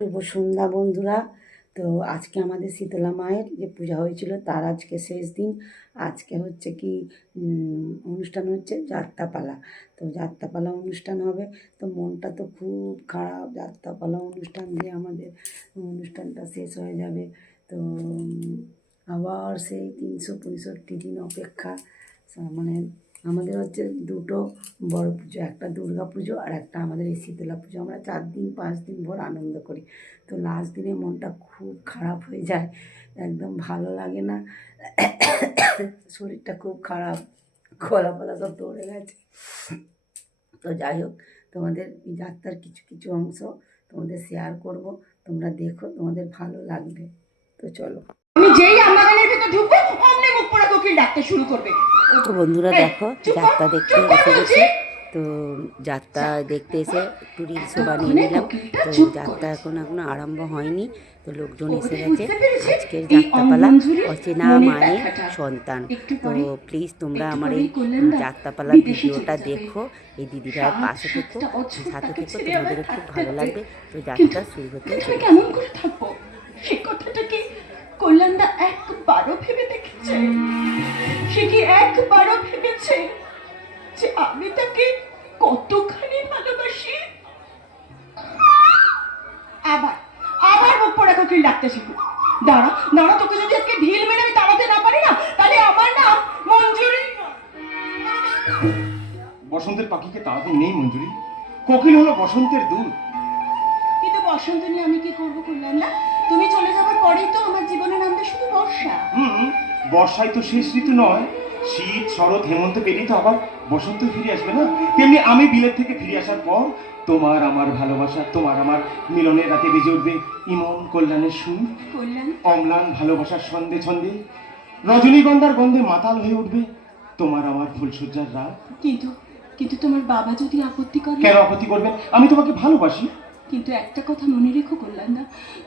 শুভ সন্ধ্যা বন্ধুরা। তো আজকে আমাদের শীতলা মায়ের যে পূজা হয়েছিল তার আজকে শেষ দিন। আজকে হচ্ছে কি অনুষ্ঠান হচ্ছে যাত্রাপালা। তো যাত্রাপালা অনুষ্ঠান হবে, তো মনটা তো খুব খারাপ। যাত্রাপালা অনুষ্ঠান দিয়ে আমাদের অনুষ্ঠানটা শেষ হয়ে যাবে। তো আবার সেই 365 দিন অপেক্ষা। মানে আমাদের হচ্ছে দুটো বড় পুজো, একটা দুর্গা পুজো আর একটা আমাদের এই শীতলা পুজো। আমরা 4 দিন 5 দিন ভোর আনন্দ করি। তো লাস্ট দিনে মনটা খুব খারাপ হয়ে যায়, একদম ভালো লাগে না, শরীরটা খুব খারাপ, গলা ফলা সব দৌড়ে গেছে। তো যাই হোক, তোমাদের এই যাত্রার কিছু কিছু অংশ তোমাদের শেয়ার করব, তোমরা দেখো, তোমাদের ভালো লাগবে। তো চলো। আমি যেই আমবাগানের ভেতর ঢুকবো অমনি মুখ পোড়া কোকিল ডাকতে শুরু করবে। তো বন্ধুরা দেখো, যাত্রা দেখতে এসে গেছি। তো যাত্রা দেখতে এসে একটু রিলসও বানিয়ে নিলাম। তো যাত্রা এখনো আরম্ভ হয়নি, তো লোকজন এসে গেছে। আজকের যাত্রাপালা অচেনা মায়ের সন্তান। তো প্লিজ তোমরা আমার এই যাত্রাপালার ভিডিওটা দেখো, এই দিদিভাইয়ের পাশে থেকো, সাথে থেকো, তোমাদেরও খুব ভালো লাগবে। তো যাত্রা শুরু হতে চলেছে। কেমন করে থাকবো সে কথাটা কি কল্যাণদা একবারও ভেবে দেখেছে? সে কি একবারও ভেবেছে যে আমি তাকে কতখানি ভালোবাসি? আবার আবার মুখ পোড়া কোকিল ডাকতে শিখো। দাঁড়া দাঁড়া, তোকে যদি আজকে ঢিল মেরে আমি তাড়াতে না পারি না, তাহলে আমার নাম মঞ্জুরি। বসন্তের পাখিকে তাড়াতে নেই মঞ্জুরি, কোকিল হলো বসন্তের দূত। কিন্তু বসন্ত নিয়ে আমি কি করবো কল্যাণদা? তুমি চলে যাবার পরেই তো আমার জীবনে নামবে শুধু বর্ষা। বর্ষায় তো শেষ ঋতু নয়, শীত শরৎ হেমন্ত পেরিয়ে তো আবার বসন্ত ফিরে আসবে না? তেমনি আমি বিলেত থেকে ফিরে আসার পর তোমার আমার ভালোবাসা, তোমার আমার মিলনের রাতে বেজে উঠবে ইমন কল্যাণের সুর। কল্যাণ অম্লান ভালোবাসার ছন্দে ছন্দে রজনীগন্ধার গন্ধে মাতাল হয়ে উঠবে তোমার আমার ফুলসজ্জার রাত। কিন্তু কিন্তু তোমার বাবা যদি আপত্তি করে? কেন আপত্তি করবেন? আমি তোমাকে ভালোবাসি। কিন্তু একটা কথা মনে রেখো কল্যাণদা,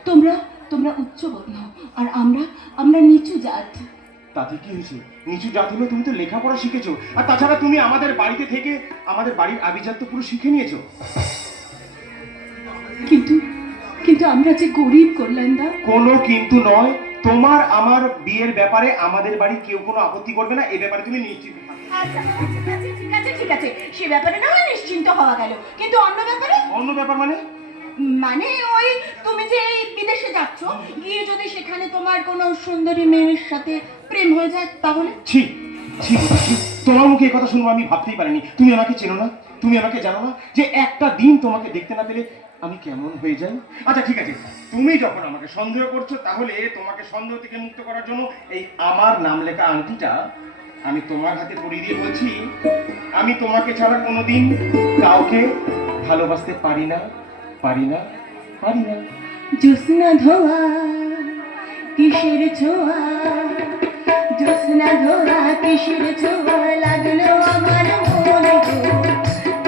তোমরা তোমরা উচ্চ বর্ণ আর আমরা আমরা নিচু জাত। তাতে কি হয়েছে? নিচু জাত হলেও তুমি তো লেখাপড়া শিখেছো, আর তাছাড়া তুমি আমাদের বাড়িতে থেকে আমাদের বাড়ির আভিজাত্য পুরো শিখে নিয়েছো। কিন্তু কিন্তু আমরা যে গরিব কল্যাণদা। কোনো কিন্তু নয়, তোমার আমার বিয়ের ব্যাপারে আমাদের বাড়ি কেউ কোনো আপত্তি করবে না, এ ব্যাপারে তুমি নিশ্চিত। আচ্ছা ঠিক আছে ঠিক আছে ঠিক আছে, সে ব্যাপারে না হয় নিশ্চিন্ত হওয়া গেল, কিন্তু অন্য ব্যাপারে? অন্য ব্যাপার মানে? মানে ওই তুমি যে এই বিদেশে যাচ্ছ, গিয়ে যদি সেখানে তোমার কোনো সুন্দরী মেয়ের সাথে প্রেম হয়ে যায় তাহলে? ছি ছি ছি, তোমার মুখে এই কথা শুনবো আমি ভাবতেই পারিনি। তুমি আমাকে চেনো না, তুমি আমাকে জানো না যে একটা দিন তোমাকে দেখতে না পেলে আমি কেমন হয়ে যাই? আচ্ছা ঠিক আছে, তুমি যখন আমাকে সন্দেহ করছো, তাহলে তোমাকে সন্দেহ থেকে মুক্ত করার জন্য এই আমার নাম লেখা আংটিটা আমি তোমার হাতে পরিয়ে দিয়ে বলছি, আমি তোমাকে ছাড়া কোনোদিন কাউকে ভালোবাসতে পারি না, পারি না, পারি না। জ্যোৎস্না ধোয়া কিসের ছোঁয়া, জ্যোৎস্না ধোয়া কিসের ছোঁয়া লাগলো আমার মনে গো,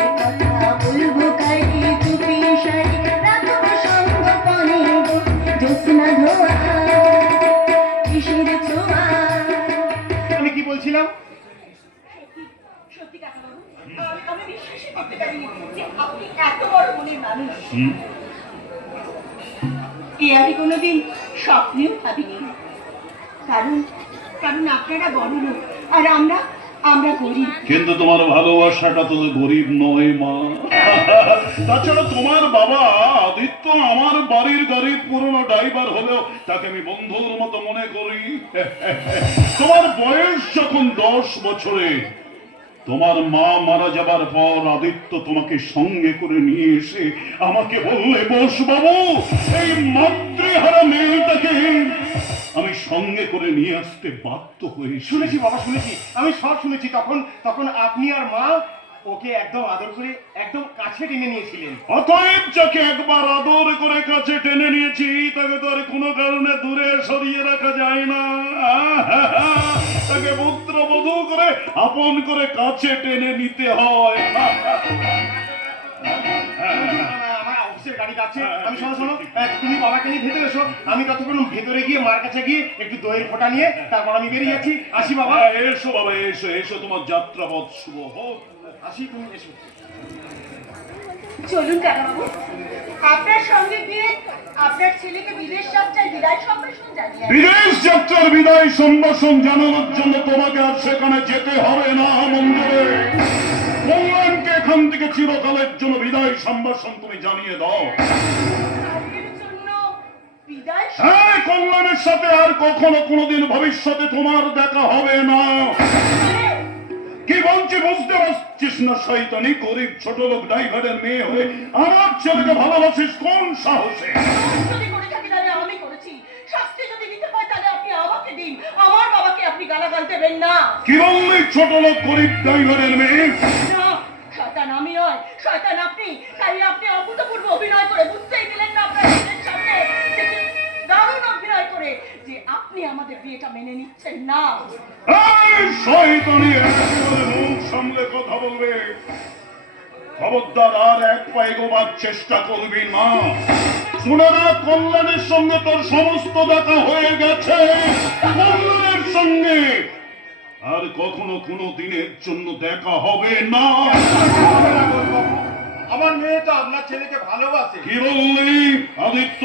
কথা বলবো কারি চুপি সারি রাখবো সঙ্গ পনে গো, জ্যোৎস্না ধোয়া কিসের ছোঁয়া। আমি কি বলছিলাম? সত্যি কাকাবাবু, আমি বিশ্বাসই করতে পারিনি যে আপনি এত বড় মনের মানুষ। এ আমি কোনোদিন স্বপ্নেও ভাবিনি। কারণ কারণ আপনারা বড় লোক আর আমরা আমরা গরিব। কিন্তু তোমার ভালোবাসাটা তো গরিব নয় মা। তাছাড়া তোমার বাবা আদিত্য আমার বাড়ির গাড়ির পুরনো ড্রাইভার হলেও তাকে আমি বন্ধুর মতো মনে করি। তোমার বয়স যখন 10 বছরে, তোমার মা মারা যাবার পর আদিত্য তোমাকে সঙ্গে করে নিয়ে এসে আমাকে বললে, বোস বাবু, এই মাতৃহারা মেয়েটাকে আমি সঙ্গে করে নিয়ে আসতে বাধ্য হয়েছি। শুনেছি বাবা, শুনেছি, আমি সব শুনেছি। তখন তখন আপনি আর মা ওকে একদম আদর করে একদম কাছে টেনে নিয়েছিলেন। অতএব যাকে একবার আদর করে কাছে টেনে নিয়েছি, তাকে তো আর কোনো কারণে দূরে সরিয়ে রাখা যায় না। তাকে পুত্রবধূ করে আপন করে কাছে টেনে নিতে হয়। আমার অফিসের গাড়ি যাচ্ছে, আমি শোনো শোনো, তুমি বাবাকে নিয়ে ভেতরে এসো, আমি ততক্ষণ ভেতরে গিয়ে মার কাছে গিয়ে একটু দইয়ের ফোঁটা নিয়ে তারপর আমি বেরিয়ে যাচ্ছি। আসি বাবা। এসো বাবা, এসো এসো, তোমার যাত্রাপথ শুভ হোক। আসি, তুমি এসো। চলুন কাকাবাবু। আপনার সঙ্গে গিয়ে আপনার ছেলেকে বিদেশ যাত্রায় বিদায় সম্ভাষণ জানিয়ে বিদেশ যাত্রার বিদায় সম্ভাষণ জানানোর জন্য তোমাকে আর সেখানে যেতে হবে না মন্দিরে। কল্যাণকে এখান থেকে চিরকালের জন্য বিদায় সম্ভাষণ তুমি জানিয়ে দাও। এর জন্য বিদায় হ্যাঁ, কল্যাণের সাথে আর কখনো কোনোদিন ভবিষ্যতে তোমার দেখা হবে না। কি বলছি বুঝতে পারছিস না শয়তানি? গরিব ছোট লোক ড্রাইভারের মেয়ে হয়ে আমার ছেলেকে ভালোবাসিস কোন সাহসে? যদি করে থাকি তাহলে আমি করেছি, শাস্তি যদি দিতে হয় তাহলে আপনি আমাকে দিন, আমার বাবাকে আপনি গালাগাল দেবেন না। কি বললি ছোট লোক গরিব ড্রাইভারের মেয়ে? না, শয়তান আমি নয়, শয়তান আপনি। তাই আপনি অভূতপূর্ব অভিনয় করে বুঝতেই দিলেন না আপনার নিজের সামনে যে কি দারুণ অভিনয় করে যে আপনি আমাদের বিয়েটা মেনে নিচ্ছেন না। এই শয়তানি, একেবারে মুখ সামলে কথা বলবে। খবরদার আর এক পা এগোবার চেষ্টা করবি না। শুনে রাখ, কল্যাণের সঙ্গে তোর সমস্ত দেখা হয়ে গেছে। কল্যাণের সঙ্গে আর কখনো কোনো দিনের জন্য দেখা হবে না। আমার মেয়ে তো আপনার ছেলেকে ভালোবাসে। কি বললি আদিত্য?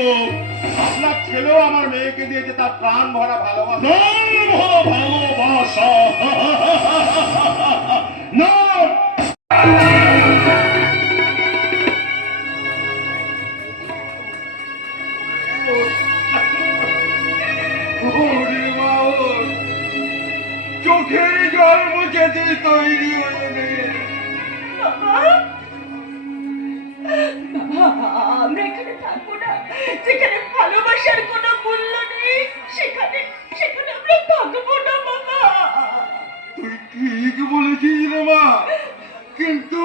আপনার ছেলেও আমার মেয়েকে দিয়েছে তার প্রাণ ভরা ভালোবাসা। প্রাণ ভরা ভালোবাসা না। ওরে মা, চোখের জল মুছেছি তৈরি হয়ে গেছে। আমরা এখানে থাকবো না, যেখানে ভালোবাসার কোনো মূল্য নেই সেখানে সেখানে আমরা থাকবো না বাবা। তুই ঠিক বলেছিস রে মা, কিন্তু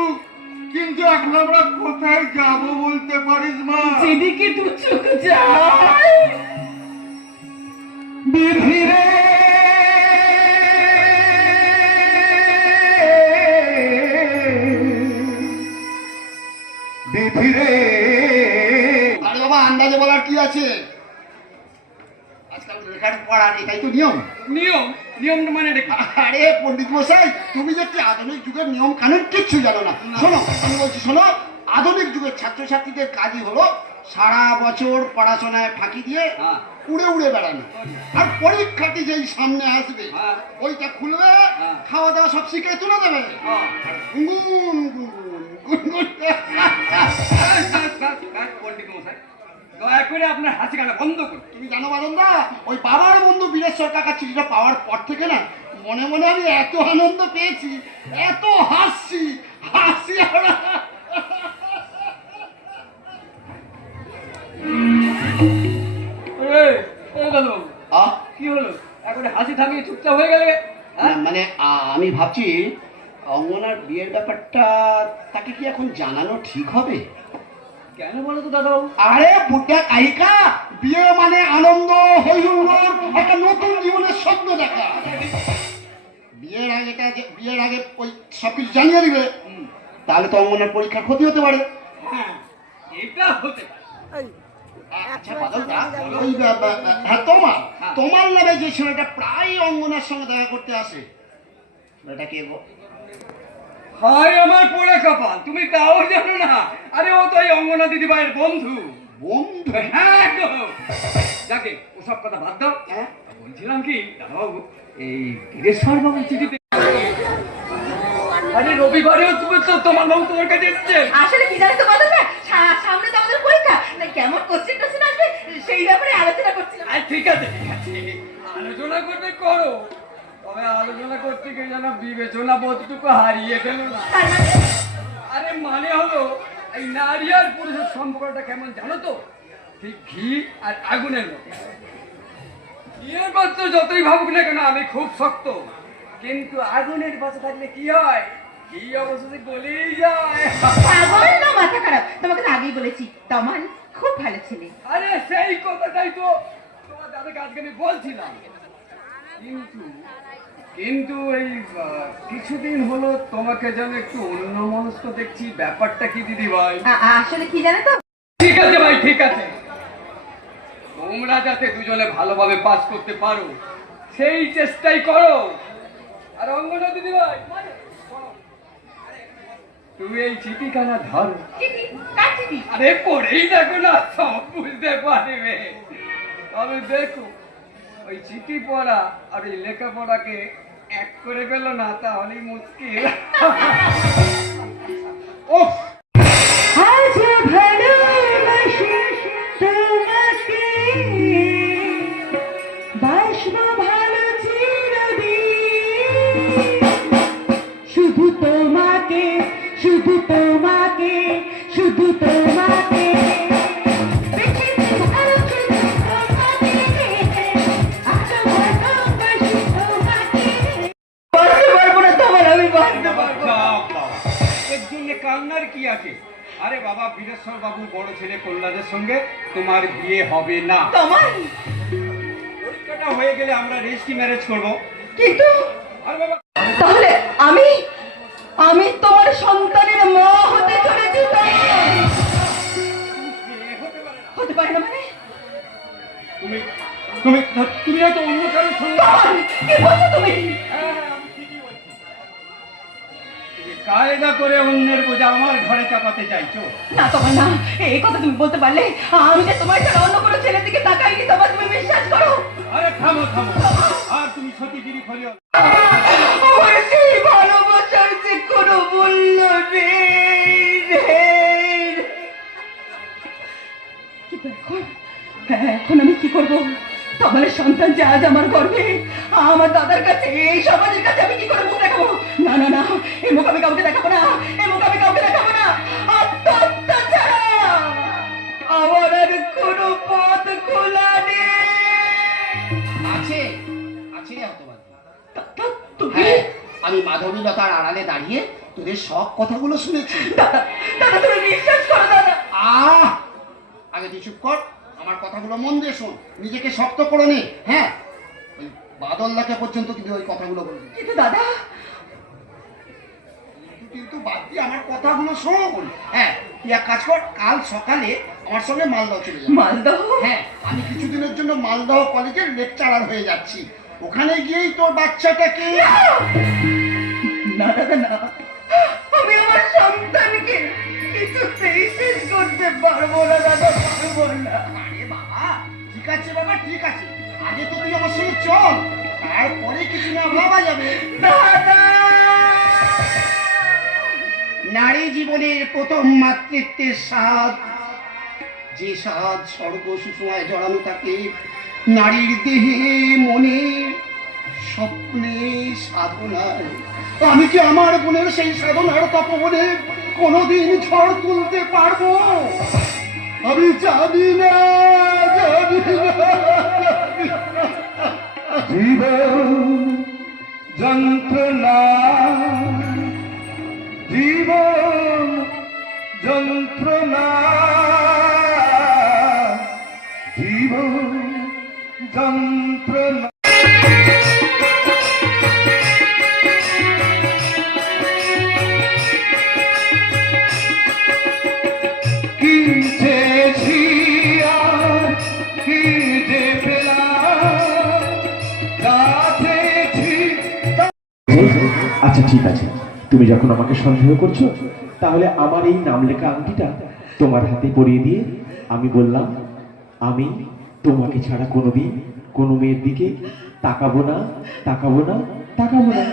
কিন্তু এখন আমরা কোথায় যাব বলতে পারিস মা? যেদিকে দু চোখ যায় বিধিরে বিধিরে। আরে বাবা, আন্দাজে বলার কি আছে? আজকাল লেখার পড়ার এটাই তো নিয়ম। নিয়ম নিয়ম মানে আরে পণ্ডিত মশাই, তুমি যে কি আধুনিক যুগের নিয়ম কানুন কিচ্ছু জানো না। শোনো, আমি বলছি শোনো, আধুনিক যুগের ছাত্রছাত্রীদের কাজই হলো সারা বছর পড়াশোনায় ফাঁকি দিয়ে উড়ে উড়ে বেড়ানো, আর পরীক্ষাটি যেই সামনে আসবে ওইটা খুলবে, খাওয়া দাওয়া সব শিখে তুলে দেবে, আর গুনগুন গুনগুন গুনগুন। পণ্ডিত মশাই, দয়া করে আপনার হাসি কাটা বন্ধ করুন। তুমি জানো বাদনদা, ওই বাবার বন্ধু বীরেশ্বর কাকার চিঠিটা পাওয়ার পর থেকে না মনে মনে আমি এত আনন্দ পেয়েছি, এত হাসছি হাসি আমরা। দাদু, কি হলো? এখন হাসি থামিয়ে চুপচাপ হয়ে গেলে? মানে আমি ভাবছি অঙ্গনার বিয়ের ব্যাপারটা তাকে কি এখন জানানো ঠিক হবে? কেন বলো তো দাদু? আরে বুদ্ধা কাহিকা, বিয়ে মানে আনন্দ, হইহুল্লোড়, একটা নতুন জীবনের স্বপ্ন দেখা। বিয়ের আগে ওই সবকিছু জানিয়ে দিবে, তাহলে তো অঙ্গনার পরীক্ষার ক্ষতি হতে পারে। হ্যাঁ, এটা হতে পারে। আচ্ছা বাদলদা, ওই হ্যাঁ তোমার নামে যে ছেলেটা প্রায় অঙ্গনার সঙ্গে দেখা করতে আসে, এটা কে গো? হয় আমার পোড়া কপাল, তুমি তাও জানো না? আরে ও তো এই অঙ্গনা দিদিভাইয়ের বন্ধু। বন্ধু? হ্যাঁ গো। যাকে ওসব কথা বাদ দাও। হ্যাঁ, বলছিলাম কি দাদাবাবু, এই বীরেশ্বর বাবুর চিঠিতে আরে রবিবারেও তুমি তো তোমার বাবু তোমার কাছে এসছে। আসলে কি জানি তো বলো না, সামনে তো আমাদের পরীক্ষা, তাই কেমন কোশ্চেন আসবে সেই ব্যাপারে আলোচনা করছিলাম। ঠিক আছে ঠিক আছে, আলোচনা করতে করো, তবে আলোচনা করতে গিয়ে যেন বিবেচনা বোধটুকু হারিয়ে ফেলো না। আরে মানে হলো, এই নারী আর পুরুষের সম্পর্কটা কেমন জানো তো? ঠিক ঘি আর আগুনের মতো। ঘিয়ের পাত্র যতই ভাবুক না কেন আমি খুব শক্ত, কিন্তু আগুনের পাশে থাকলে কি হয়? ঘি অবশেষে গলেই যায়। পাগল না মাথা খারাপ, তোমাকে তো আগেই বলেছি তমান খুব ভালো ছেলে। আরে সেই কথাটাই তো তোমার দাদাকে আজকে আমি বলছিলাম, কিন্তু কিন্তু এই কিছুদিন হলো তোমাকে যেন একটু অন্য মনস্ক দেখছি। ব্যাপারটা কি দিদি ভাই? আসলে কি জানো তো, ঠিক আছে ভাই, ঠিক আছে, তোমরা যাতে দুজনে ভালোভাবে পাস করতে পারো সেই চেষ্টাই করো। আর অঙ্গনা দিদি ভাই তুমি এই চিঠিখানা ধরো। আরে পড়েই দেখো না, সব বুঝতে পারবে। তবে দেখো, ওই চিঠি পড়া আর এই লেখাপড়াকে এক করে ফেলো না, তাহলেই মুশকিল। ওফ, আজ ভালোবাসি তোমাকে, বাসবো ভালো চিরদিন, শুধু তোমাকে, শুধু তোমাকে, শুধু তোমাকে। পৃথিবীর আরো কিছু তোমাকে, আজ ভালোবাসি তোমাকে। বাঁচতে পারবো না তোমার, আমি বাঁচতে পারবো না। এর জন্য কান্নার কি আছে? আরে বাবা, বীরেশ্বর বাবু বড় ছেলে কল্যাণের সঙ্গে তোমার বিয়ে হবে না। তোমার পরীক্ষাটা হয়ে গেলে আমরা রেজিস্ট্রি ম্যারেজ করবো। কিন্তু আর বাবা, তাহলে আমি আমি তোমার সন্তানের মা হতে চলেছি, তাই না? হতে পারে না মানে? তুমি তুমি তুমি হয়তো অন্য কারোর সঙ্গে। বাবা, কি বলছো তুমি? হ্যাঁ, আমি ঠিকই বলছি। তুমি কায়দা করে অন্যের বোঝা আমার ঘরে চাপাতে চাইছো। না তোমার না, এই কথা তুমি বলতে পারলে? আমি যে তোমার ছাড়া অন্য কোনো ছেলের দিকে তাকাইনি, তোমার তুমি বিশ্বাস করো? আরে থামো থামো, আর তুমি সতীগিরি করিও। আমার সেই ভালোবাসার যে কোনো মূল্য নেই। কিন্তু এখন আমি কি করবো? তোমার সন্তান যে আজ আমার গর্ভে, আমার দাদার কাছে, এই সমাজের কাছে আমি কি করে মুখ দেখাবো? না না না, এই মুখ আমি কাউকে দেখাবো না, এই মুখ আমি কাউকে দেখাবো না। আত্মহত্যা ছাড়া আমার আর কোনো পথ খোলা নেই। আছে আছে হতবাদ। দাদা, তুমি? হ্যাঁ, আমি মাধবীলতার আড়ালে দাঁড়িয়ে তোদের সব কথাগুলো শুনেছি। দাদা, দাদা, তুমি বিশ্বাস করো দাদা? আহ, আগে তুই চুপ কর, আমার কথাগুলো মন দিয়ে শোন, নিজেকে শক্ত করে নে। হ্যাঁ, ওই বাদলদাকে পর্যন্ত কিন্তু ওই কথাগুলো বলবি। কিন্তু দাদা, কিন্তু বাদ দিয়ে আমার কথাগুলো শোন। হ্যাঁ, তুই এক কাজ কর, কাল সকালে আমার সঙ্গে মালদহ চলে যাবি। মালদহ? হ্যাঁ, আমি কিছুদিনের জন্য মালদহ কলেজের লেকচারার হয়ে যাচ্ছি। ওখানে গিয়েই তোর বাচ্চাটাকে। না দাদা না, আমি আমার সন্তানকে কিছুতেই শেষ করতে পারবো না দাদা, পারবো না। আরে বাবা, ঠিক আছে বাবা, ঠিক আছে, আগে তো তুই আমার সঙ্গে চল, তারপরে কিছু না ভাবা যাবে। দাদা! নারী জীবনের প্রথম মাতৃত্বের স্বাদ, যে স্বাদ স্বর্গ সুষমায় জড়ানো থাকে, নারীর দেহে, মনে, স্বপ্নে, সাধনায়। আমি কি আমার বোনের সেই সাধনার তপবনে কোনোদিন ঝড় তুলতে পারবো? আমি জানি না, জানি না। জীবন যন্ত্রণা, জীবন যন্ত্রণা, জীবন যন্ত্রণা। কি চেয়েছি আর কি যে পেলাম, যা চেয়েছি আচ্ছা ঠিক আছে, তুমি যখন আমাকে সন্দেহ করছো, তাহলে আমার এই নাম লেখা আংটিটা তোমার হাতে পরিয়ে দিয়ে আমি বললাম, আমি তোমাকে ছাড়া কোনোদিন কোনো মেয়ের দিকে তাকাবো না, তাকাবো না, তাকাবো না।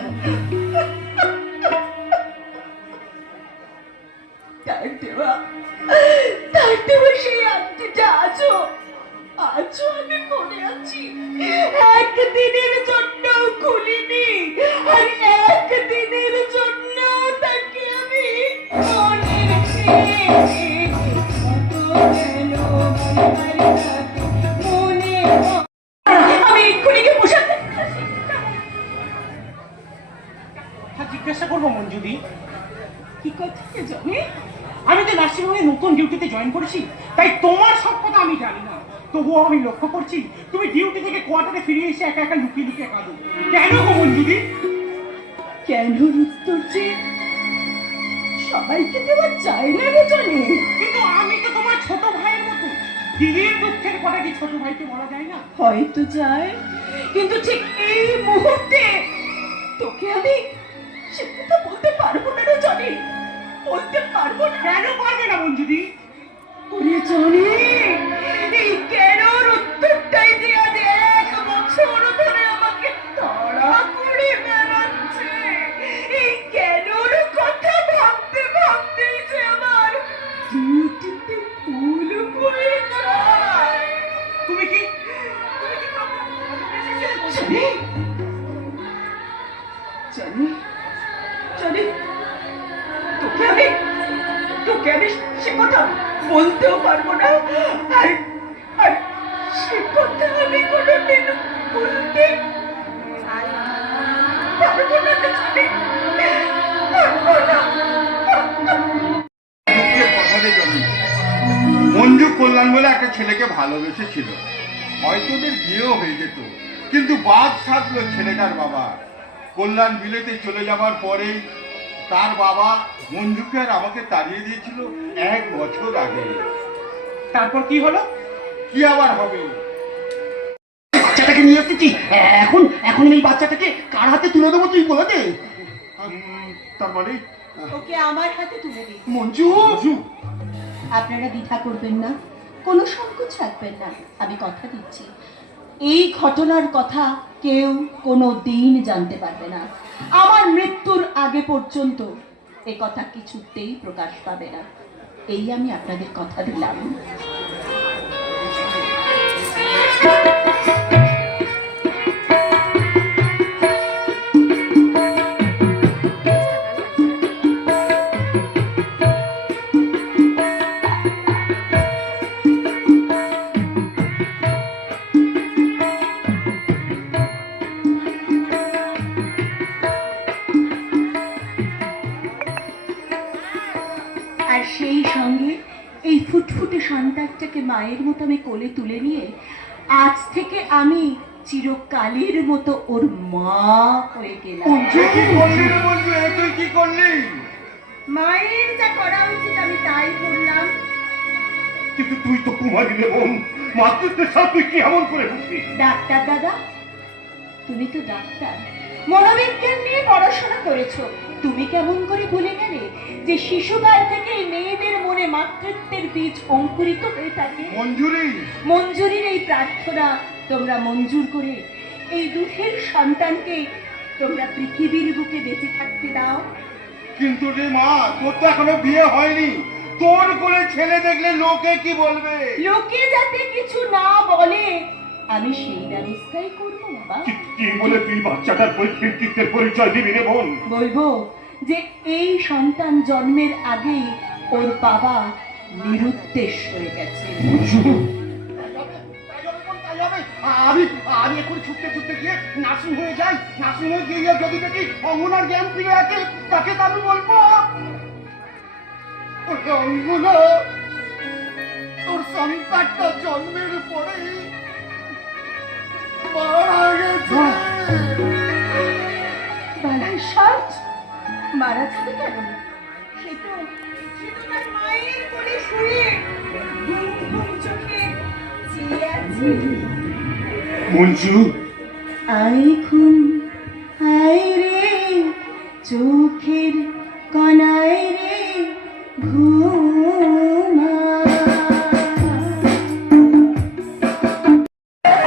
তার দেওয়া, তার দেওয়া সেই আংটিটা আজও আজও আমি পরে আছি। একদিনের জন্য খুলিনি, আর একদিনের জন্য তাকে আমি মনে রেখেছি। কত কেন বারবার তাকে মনে আমি এক্ষুনি গিয়ে বসাতে। জিজ্ঞাসা করবো মঞ্জুদি, কি কথা কে জানি? আমি তো নার্সিংহোমে নতুন ডিউটিতে জয়েন করেছি, তাই তোমার সব কথা আমি জানি না। তবুও আমি লক্ষ্য করছি তুমি ডিউটি থেকে কোয়ার্টারে ফিরে এসে একা একা লুকিয়ে লুকিয়ে কাঁদো। কেন গো মঞ্জুদি? কেন উত্তর যে সবাইকে দেওয়া চাই না রে জানি। কিন্তু আমি তো তোমার ছোট ভাইয়ের মতো, দিদির দুঃখের কথা কি ছোট ভাইকে বলা যায় না? হয়তো যায়, কিন্তু ঠিক এই মুহূর্তে তোকে আমি সে কথা বলতে পারবো না রে জানি। বলতে পারবো না। কেন পারবে না মঞ্জুদি? ওরে জানি এই কেনর উত্তরটাই দিয়া যে 1 বছর ধরে আমাকে তাড়া করে বেড়াচ্ছে। এই কেনর কথা ভাবতে ভাবতেই যে আমার দুটিতে ফুল পড়ে যায়। তুমি কি জানি জানি জানি তোকে আমি সে কথা বলতেও পারবো না। আর আর সে কথা আমি কোনোদিন বলতে পারবো না। মঞ্জু কল্যাণ বলে একটা ছেলেকে ভালোবেসেছিল, হয়তো ওদের বিয়েও হয়ে যেত, কিন্তু বাদ সাধলো ছেলেটার বাবা। কল্যাণ বিলেতে চলে যাবার পরেই তার বাবা মঞ্জুকে আর আমাকে তাড়িয়ে দিয়েছিল 1 বছর আগে। তারপর কি হলো? কি আবার হবে? বাচ্চাটাকে নিয়ে এসেছি, এখন এখন এই বাচ্চাটাকে কার হাতে তুলে দেবো তুই বলে দে। তার মানে ওকে আমার হাতে তুলে দিই। মঞ্জু আপনারা দ্বিধা করবেন না, কোনো সংকোচ রাখবেন না। আমি কথা দিচ্ছি এই ঘটনার কথা কেউ কোনো দিন জানতে পারবে না। আমার মৃত্যুর আগে পর্যন্ত এ কথা কিছুতেই প্রকাশ পাবে না। এই আমি আপনাদের কথা দিলাম। আর সেই সঙ্গে এই ফুটফুটে সন্তানটাকে মায়ের মতো আমি কোলে তুলে নিয়ে আজ থেকে আমি চিরকালের মতো ওর মা হয়ে গেলাম। তুই কি করলি? মায়ের যা করা উচিত আমি তাই করলাম। কিন্তু তুই তো কুমারী রে বোন, মাতৃত্বের সাথে তুই কি এমন করে বুঝলি? ডাক্তার দাদা, তুমি তো ডাক্তার, মনোবিজ্ঞান নিয়ে পড়াশোনা করেছো। তুমি কেমন করে ভুলে গেলে যে শিশুকাল থেকে মেয়েদের মনে মাতৃত্বের বীজ অঙ্কুরিত হয়ে থাকে? মঞ্জুরির এই প্রার্থনা তোমরা মঞ্জুর করে এই দুধের সন্তানকে তোমরা পৃথিবীর বুকে বেঁচে থাকতে দাও। কিন্তু রে মা, তোর তো এখনো বিয়ে হয়নি, তোর কোলে ছেলে দেখলে লোকে কি বলবে? লোকে যাতে কিছু না বলে আমি সেই ব্যবস্থাই করবো বাবা। কি বলে তুই বাচ্চাটার কৃতিত্বের পরিচয় দিবি রে বোন? বলবো যে এই সন্তান জন্মের আগেই ওর বাবা নিরুদ্দেশ হয়ে গেছে। আমি আমি এখন ছুটতে ছুটতে গিয়ে নার্সিং হয়ে যাই। নার্সিং হয়ে গিয়ে যদি দেখি অঙ্গনার জ্ঞান ফিরে আছে, তাকে তো আমি বলবো, অঙ্গনা তোর সন্তানটা জন্মের পরেই মারা গেছে। বালাসাজ মারা যাবে কেন? সে তো তার মায়ের কোলে শুয়ে ঘুম ঘুম চোখে চেয়ে আছে। মঞ্জু, আই ঘুম আয় রে চোখের কনায় রে ঘুমা।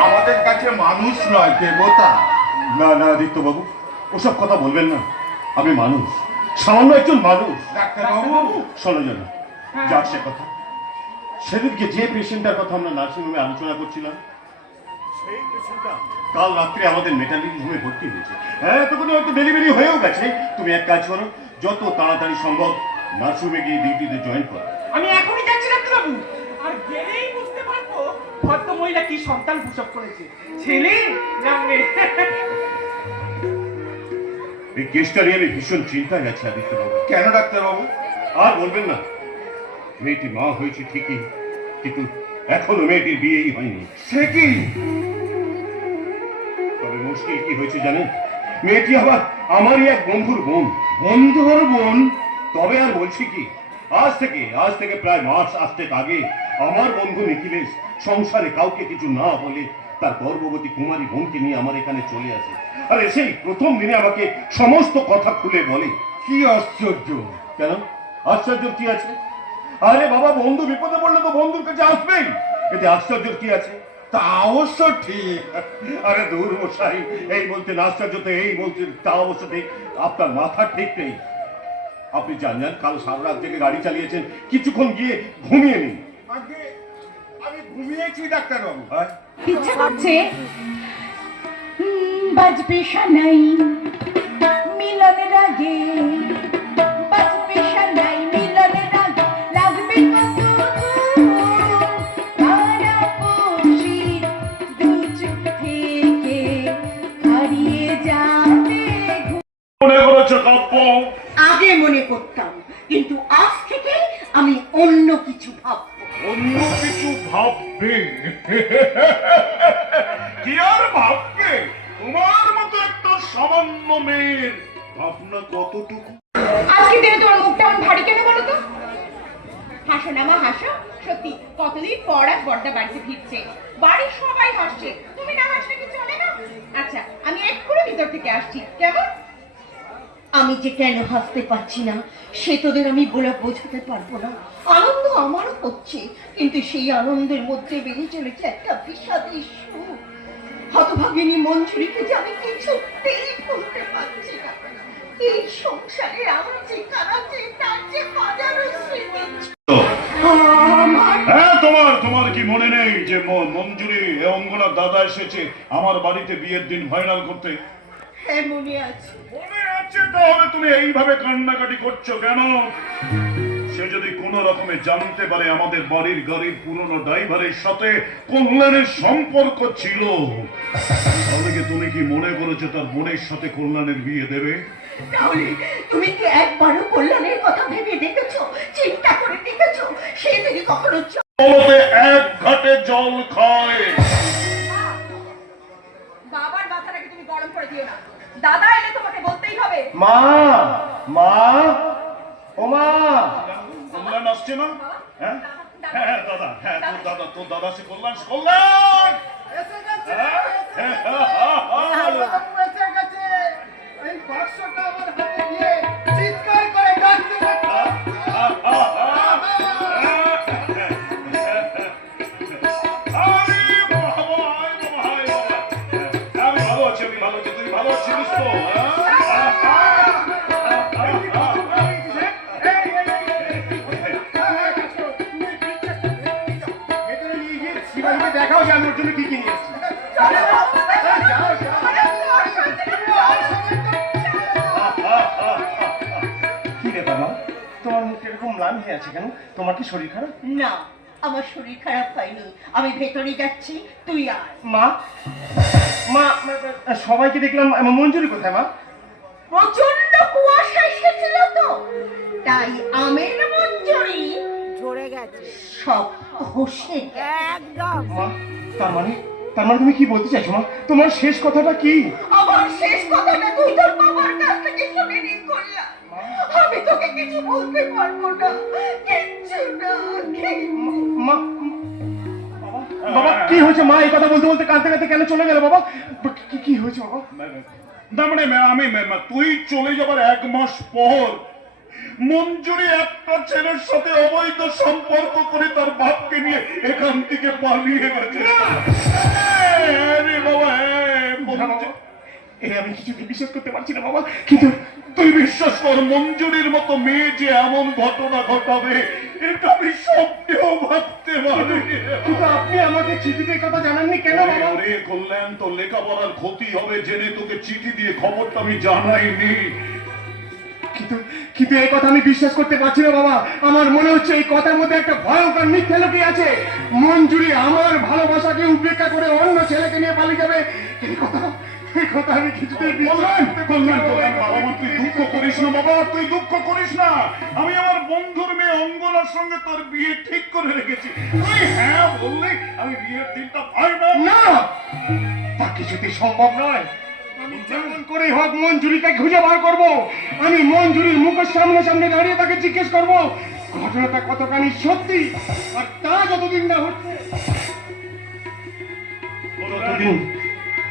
আমাদের কাছে মানুষ নয়, দেবতা। না না আদিত্য বাবু, ওসব কথা বলবেন না। আমি মানুষ, সামান্য একজন মানুষ। ডাক্তারবাবু, শোনো জানো, যাক সে কথা। সেদিনকে যে পেশেন্টটার কথা আমরা নার্সিংহোমে আলোচনা করছিলাম, সেই পেশেন্টটা কাল রাত্রে আমাদের মেটালিক হোমে ভর্তি হয়েছে। হ্যাঁ, তখন হয়তো ডেলিভারি হয়েও গেছে। তুমি এক কাজ করো, যত তাড়াতাড়ি সম্ভব নার্সিংহোমে গিয়ে ডিউটিতে জয়েন করো। আমি এখনই যাচ্ছি ডাক্তারবাবু। আর গেলেই বুঝতে পারবো ভদ্র মহিলা কি সন্তান প্রসব করেছে, ছেলে না মেয়ে। এই কেসটা নিয়ে আমি ভীষণ চিন্তায় আছি আদিত্য বাবু। কেন ডাক্তারবাবু? আর বলবেন না, মেয়েটি মা হয়েছে ঠিকই, কিন্তু এখনো মেয়েটির বিয়েই হয়নি। সে কি? তবে মুশকিল কি হয়েছে জানেন? মেয়েটি আবার আমারই এক বন্ধুর বোন। বন্ধুর বোন? তবে আর বলছি কি, আজ থেকে প্রায় মাস আসতে আগে আমার বন্ধু নিখিলেশ সংসারে কাউকে কিছু না বলে তার গর্ভবতী কুমারী বোনকে নিয়ে আমার এখানে চলে আসে। আর এসেই প্রথম দিনে আমাকে সমস্ত কথা খুলে বলে। কি আশ্চর্য! কেন, আশ্চর্য কি আছে? আরে বাবা, বন্ধু বিপদে পড়লে তো বন্ধুর কাছে আসবেই, এতে আশ্চর্য কি আছে? তা অবশ্য ঠিক। আরে দূর মশাই, এই বলছেন আশ্চর্য, তো এই বলছেন তা অবশ্য ঠিক। আপনার মাথা ঠিক নেই। আপনি জানেন কাল সারা রাত থেকে গাড়ি চালিয়েছেন, কিছুক্ষণ গিয়ে ঘুমিয়ে নিন। আগে আমি ঘুমিয়েছি ডাক্তারবাবু। হ্যাঁ? ইচ্ছা করছে বাজবে সানাই মিলনের আগে, বাজবে সানাই মিলনের আগে, লাগবে কত তারা পড়শির দু চোখ থেকে হারিয়ে যাবে। মনে করেছে কাব্য? আগে মনে করতাম, কিন্তু আজ থেকে আমি অন্য কিছু ভাববো। অন্য কিছু ভাববে? কি আর ভাববে? তোমার মতো একটা সামান্য মেয়ের ভাবনা কতটুকু? আজকে দিনে তোমার মুখটা এমন ভারী কেন বলো তো? হাসো না মা, হাসো। সত্যি কতদিন পর এক বড়দা বাড়িতে ফিরছে, বাড়ির সবাই হাসছে, তুমি না হাসলে কি চলে না? আচ্ছা, আমি এক্ষুনি ভিতর থেকে আসছি, কেমন? আমি যে কেন হাসতে পারছি না সে তোদের আমি বলে বোঝাতে পারবো না। আনন্দ আমারও হচ্ছে, কিন্তু সেই আনন্দের মধ্যে বেড়ে চলেছে একটা বিষাদের সুখ। হতভাগিনী মঞ্জুরিকে যে আমি কিছুতেই ভুলতে পারছি না। এই সংসারে আমার যে কারাতে তার যে হাজারো স্মৃতি আমার। হ্যাঁ, তোমার কি মনে নেই যে মঞ্জুরি অঙ্গনার দাদা এসেছে আমার বাড়িতে বিয়ের দিন ফাইনাল করতে? হ্যাঁ, মনে আছে। মনে আছে? তাহলে তুমি এইভাবে কান্নাকাটি করছো কেন? সে যদি কোন রকমে জানতে পারে আমাদের বাড়ির গাড়ির পুরনো ড্রাইভারের সাথে কল্যাণের সম্পর্ক ছিল, তাহলে কি তুমি কি মনে করেছো তার বোনের সাথে কল্যাণের বিয়ে দেবে? তাহলে তুমি কি একবারও কল্যাণের কথা ভেবে দেখেছো, চিন্তা করে দেখেছো? সে যদি কখনো বলতে এক ঘাটে জল খায়। বাবার মাথাটাকে তুমি গরম করে দিও না, দাদা এলে তোমাকে বলতেই হবে। মা, মা, ও মা। কল্যাণ আসছে না? হ্যাঁ হ্যাঁ দাদা, হ্যাঁ তোর দাদা সে কল্যাণ। কল্যাণ এই বাক্সটা আমার হাতে দিয়ে চিৎকার করে ডাকতে আমি ভালো আছি, তুই ভালো আছিস তো? দেখাও যে আমি ওর জন্য কি কি নিয়ে এসেছি। কি রে বাবা, তোমার মুখে এরকম ম্লান হয়ে আছে কেন? তোমার কি শরীর খারাপ? না, আমার শরীর খারাপ হয়নি, আমি ভেতরে যাচ্ছি, তুই আয়। মা, মা, সবাইকে দেখলাম, মঞ্জুরি কোথায় মা? প্রচন্ড কুয়াশা এসেছিল তো, তাই আমের মঞ্জুরি ঝরে গেছে, সব খসে একদম। মা, তার মানে তুমি কি বলতে চাইছো মা? তোমার শেষ কথাটা কি? আমার শেষ কথাটা তুই তোর বাবার কাছ থেকে শুনে নি করলাম। আমি তোকে কিছু বলতে পারবো না, কিচ্ছু না। মা, বাবা কি হয়েছে মা? এই কথা বলতে বলতে কাঁদতে কাঁদতে কেন চলে গেল বাবা? কি হয়েছে বাবা? না মানে আমি তুই চলে যাবার 1 মাস পর মঞ্জুরি একটা ছেলের সাথে অবৈধ সম্পর্ক করে তার বাপকে নিয়ে এখান থেকে পালিয়ে গেছে। আমি কিছুকে বিশ্বাস করতে পারছি না বাবা, কিন্তু তুই বিশ্বাস কর, মঞ্জুরির মতো মেয়ে যে এমন ঘটনা ঘটাবে এটা আমি স্বপ্নেও ভাবতে পারি। কিন্তু আপনি আমাকে চিঠিতে কথা জানাননি কেন বাবা? আরে কল্যাণ, তোর লেখাপড়ার ক্ষতি হবে জেনে তোকে চিঠি দিয়ে খবরটা আমি জানাইনি। কিন্তু এই কথা আমি বিশ্বাস করতে পারছি না বাবা। আমার মনে হচ্ছে এই কথার মধ্যে একটা ভয়ঙ্কর মিথ্যা লুকিয়ে আছে। মঞ্জুরি আমার ভালোবাসাকে উপেক্ষা করে অন্য ছেলেকে নিয়ে পালিয়ে যাবে, এই কথা আমি কিছুতেই বিশ্বাস করতে পারছি না। বাবা, তুই দুঃখ করিস না বাবা, তুই দুঃখ করিস না। আমি আমার বন্ধুর মেয়ে অঙ্গনার সঙ্গে তোর বিয়ে ঠিক করে রেখেছি। তুই হ্যাঁ বললে আমি বিয়ের দিনটা ফাইনাল। না, তা কিছুতেই সম্ভব নয়। আমি যেমন করে হোক মঞ্জুরিকে খুঁজে বার করবো। আমি মঞ্জুরির মুখের সামনে সামনে দাঁড়িয়ে তাকে জিজ্ঞেস করবো ঘটনাটা কতখানি সত্যি। আর তা যতদিন না হচ্ছে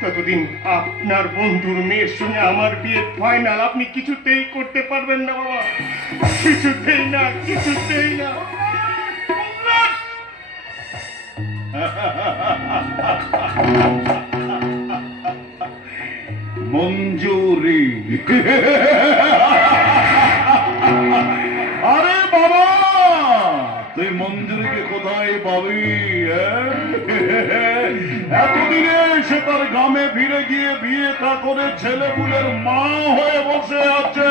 ততদিন আপনার বন্ধুর মেয়ের সঙ্গে আমার বিয়ে ফাইনাল আপনি কিছুতেই করতে পারবেন না বাবা, কিছুতেই না, কিছুতেই না। মঞ্জুরি। আরে বাবা, তুই মঞ্জুরিকে কোথায় পাবি? এতদিনে সে তার গ্রামে ফিরে গিয়ে বিয়েটা করে ছেলেপুলের মা হয়ে বসে আছে।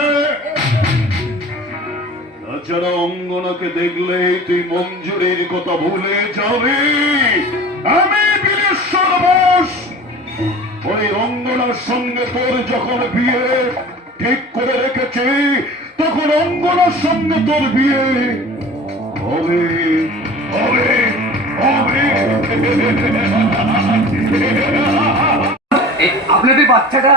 তাছাড়া অঙ্গনাকে দেখলেই তুই মঞ্জুরির কথা ভুলে যাবি। আমি বিলেশ্বর বোস, ওই অঙ্গনার সঙ্গে তোর যখন বিয়ে ঠিক করে রেখেছি, তখন অঙ্গনার সঙ্গে তোর বিয়ে হবে, হবে, হবে। আপনাদের বাচ্চাটা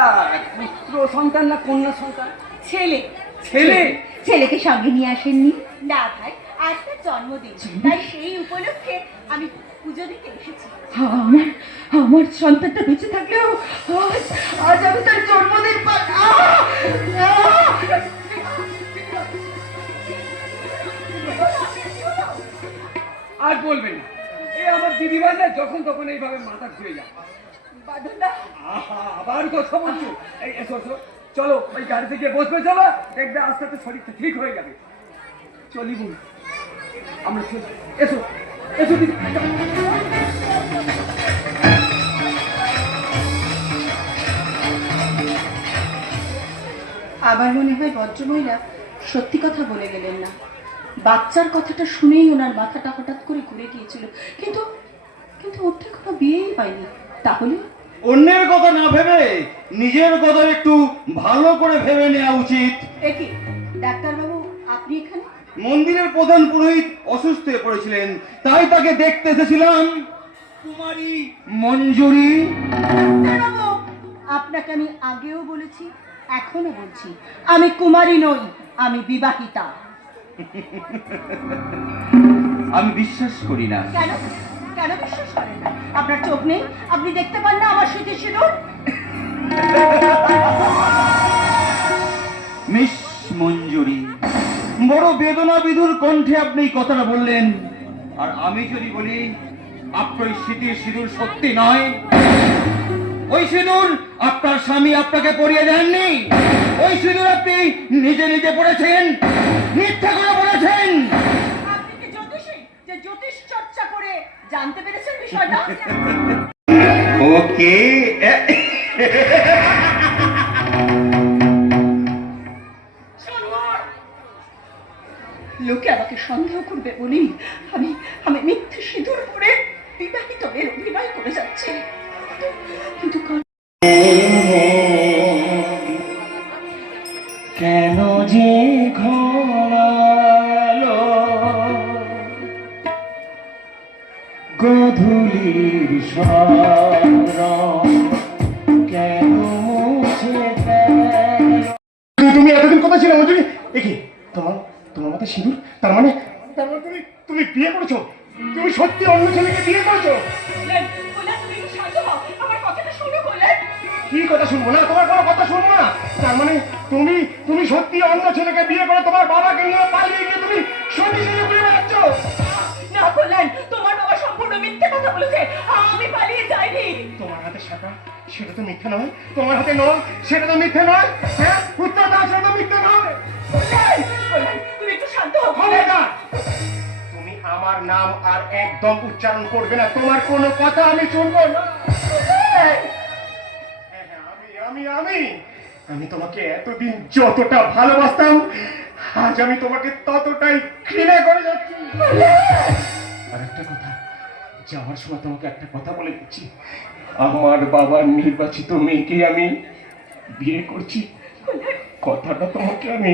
পুত্র সন্তান না কন্যা সন্তান? ছেলে। ছেলে? ছেলেকে সঙ্গে নিয়ে আসেননি? না ভাই, আজ তার জন্মদিন, তাই সেই উপলক্ষে আমি পুজো দিতে এসেছি। আমার সন্তানটা বেঁচে থাকলেও আজ আমি তার জন্মদিন আর বলবেন না, এই আমার দিদিভাইরা যখন তখন এইভাবে মাথা ঘুরে যায়। আহা, আবার কথা বলছো? এই এসো এসো, চলো ওই গাড়িতে গিয়ে বসবে, চলো, দেখবে আস্তে আস্তে শরীরটা ঠিক হয়ে যাবে। চলি বোন, আমরা চলি। এসো এসো দিদি। আবার মনে হয় ভদ্রমহিলা সত্যি কথা বলে গেলেন না। বাচ্চার কথাটা শুনেই ওনার মাথাটা হঠাৎ করে ঘুরে গিয়েছিল, কিন্তু কিন্তু ওর তো কোনো বিয়েই হয়নি। তাহলে অন্যের কথা না ভেবে নিজের কথা একটু ভালো করে ভেবে নেওয়া উচিত। একি ডাক্তারবাবু, আপনি এখানে? মন্দিরের প্রধান পুরোহিত অসুস্থ হয়ে পড়েছিলেন, তাই তাকে দেখতে এসেছিলাম। কুমারী মঞ্জুরি। ডাক্তারবাবু, আপনাকে আমি আগেও বলেছি, এখনো বলছি, আমি কুমারী নই, আমি বিবাহিতা। আমি বিশ্বাস করি না। কেন কেন বিশ্বাস করেন না? আপনার চোখ নেই? আপনি দেখতে পান না আমার স্মৃতি সিঁদুর? মিস মঞ্জুরি, বড় বেদনা বিধুর কণ্ঠে আপনি এই কথাটা বললেন। আর আমি যদি বলি আপনার স্মৃতির সিঁদুর সত্যি নয়, ওই সিঁদুর আপনার স্বামী আপনাকে পরিয়ে দেননি, ওই সিঁদুর আপনি নিজে নিজে পড়েছেন, মিথ্যা করে পড়েছেন। আপনি কি জ্যোতিষী যে জ্যোতিষ চর্চা করে জানতে পেরেছেন বিষয়টা? ওকে, লোকে আমাকে সন্দেহ করবে বলেই আমি আমি মিথ্যে সিঁদুর পরে বিবাহিত মেয়ের অভিনয় করে যাচ্ছি, কিন্তু কেন যে ঘনালো গধূলির কেন মুছে তুমি এতদিন কোথায় ছিলে মঞ্জুরি? দেখি তোমার তোমার মাথায় সিঁদুর, তার মানে তুমি তুমি বিয়ে করেছো? তুমি সত্যি অন্য ছেলেকে বিয়ে করেছো? আমার কথাটা শুনো বলেন। কি কথা শুনবো না? তোমার কোনো কথা শুনবো না? তার মানে তুমি তুমি সত্যি অন্য ছেলেকে বিয়ে করে তোমার বাবাকে নিয়ে পালিয়ে গিয়ে তুমি সত্যি ছেলে ঘুরে বেড়াচ্ছ? না করলেন, তোমার বাবা সম্পূর্ণ মিথ্যে কথা বলেছে, আমি পালিয়ে যাইনি। তোমার হাতে শাখা, সেটা তো মিথ্যে নয়। তোমার হাতে নল, সেটা তো মিথ্যে নয়। হ্যাঁ, উত্তর দাও, সেটা তো মিথ্যে নয়। তুমি একটু শান্ত হও। খবরদার! তুমি আমার নাম আর একদম উচ্চারণ করবে না। তোমার কোনো কথা আমি শুনবো না। হ্যাঁ, আমি তোমাকে এতদিন যতটা ভালোবাসতাম, আজ আমি তোমাকে ততটাই ঘৃণা করে যাচ্ছি। আর একটা কথা, যাওয়ার সময় তোমাকে একটা কথা বলে দিচ্ছি, আমার বাবার নির্বাচিত মেয়েকে আমি বিয়ে করছি। কথাটা তোমাকে আমি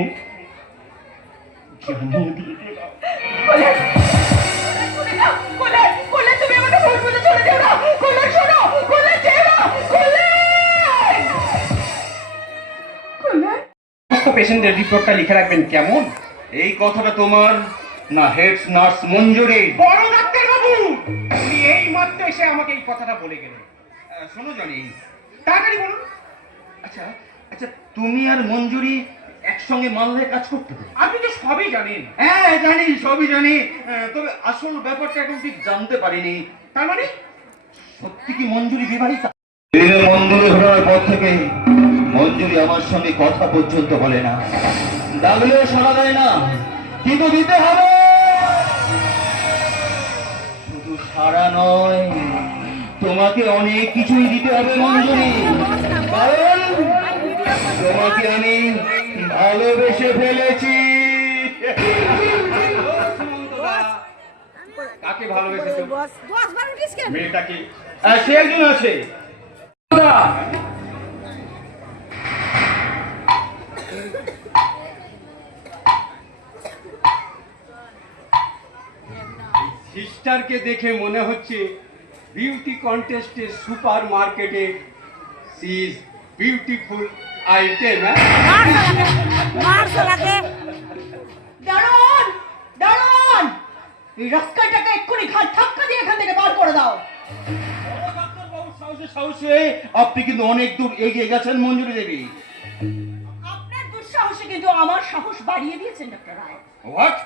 জানিয়ে দিয়ে গেলাম। তুমি আমাকে ভুল বুঝে চলে যেও না। শোনো, যেও না। সমস্ত পেশেন্টের রিপোর্টটা লিখে রাখবেন কেমন? এই কথাটা তোমার না হেড নার্স মঞ্জুরি? বড় ডাক্তার বাবু, উনি এই মাত্র এসে আমাকে এই কথাটা বলে গেলেন। শোনো জনি, তাড়াতাড়ি বলুন। আচ্ছা আচ্ছা, তুমি আর মঞ্জুরি একসঙ্গে মালদায় কাজ করতে হবে? আপনি তো সবই জানেন। হ্যাঁ জানি, সবই জানি, তবে আসল ব্যাপারটা এখন ঠিক জানতে পারিনি। তার মানে সত্যি কি মঞ্জুরি বিবাহিতা? মঞ্জুরি হওয়ার পর থেকে মঞ্জুরি আমার সঙ্গে কথা পর্যন্ত বলে না, ডাকলেও শোনা যায় না, কিন্তু দিতে হবে। শুধু সারা নয়, তোমাকে অনেক কিছুই দিতে হবে মঞ্জুরি, কারণ তোমাকে আমি ভালোবেসে ফেলেছি। কাকে ভালোবেসেছো? মেয়েটাকে সে একজন আছে। সিস্টারকে দেখে মনে হচ্ছে বিউটি কন্টেস্টের সুপার মার্কেটে সি ইজ বিউটিফুল আইটেম। দারুণ দারুণ, এই রাস্তাটাকে এক্ষুনি ঘাট ধাক্কা দিয়ে এখান থেকে বার করে দাও। সাহসে সাহসে আপনি কিন্তু অনেক দূর এগিয়ে গেছেন মঞ্জুরি দেবী। আপনার দুঃসাহসে কিন্তু আমার সাহস বাড়িয়ে দিয়েছেন ডক্টর রায়। হোয়াট?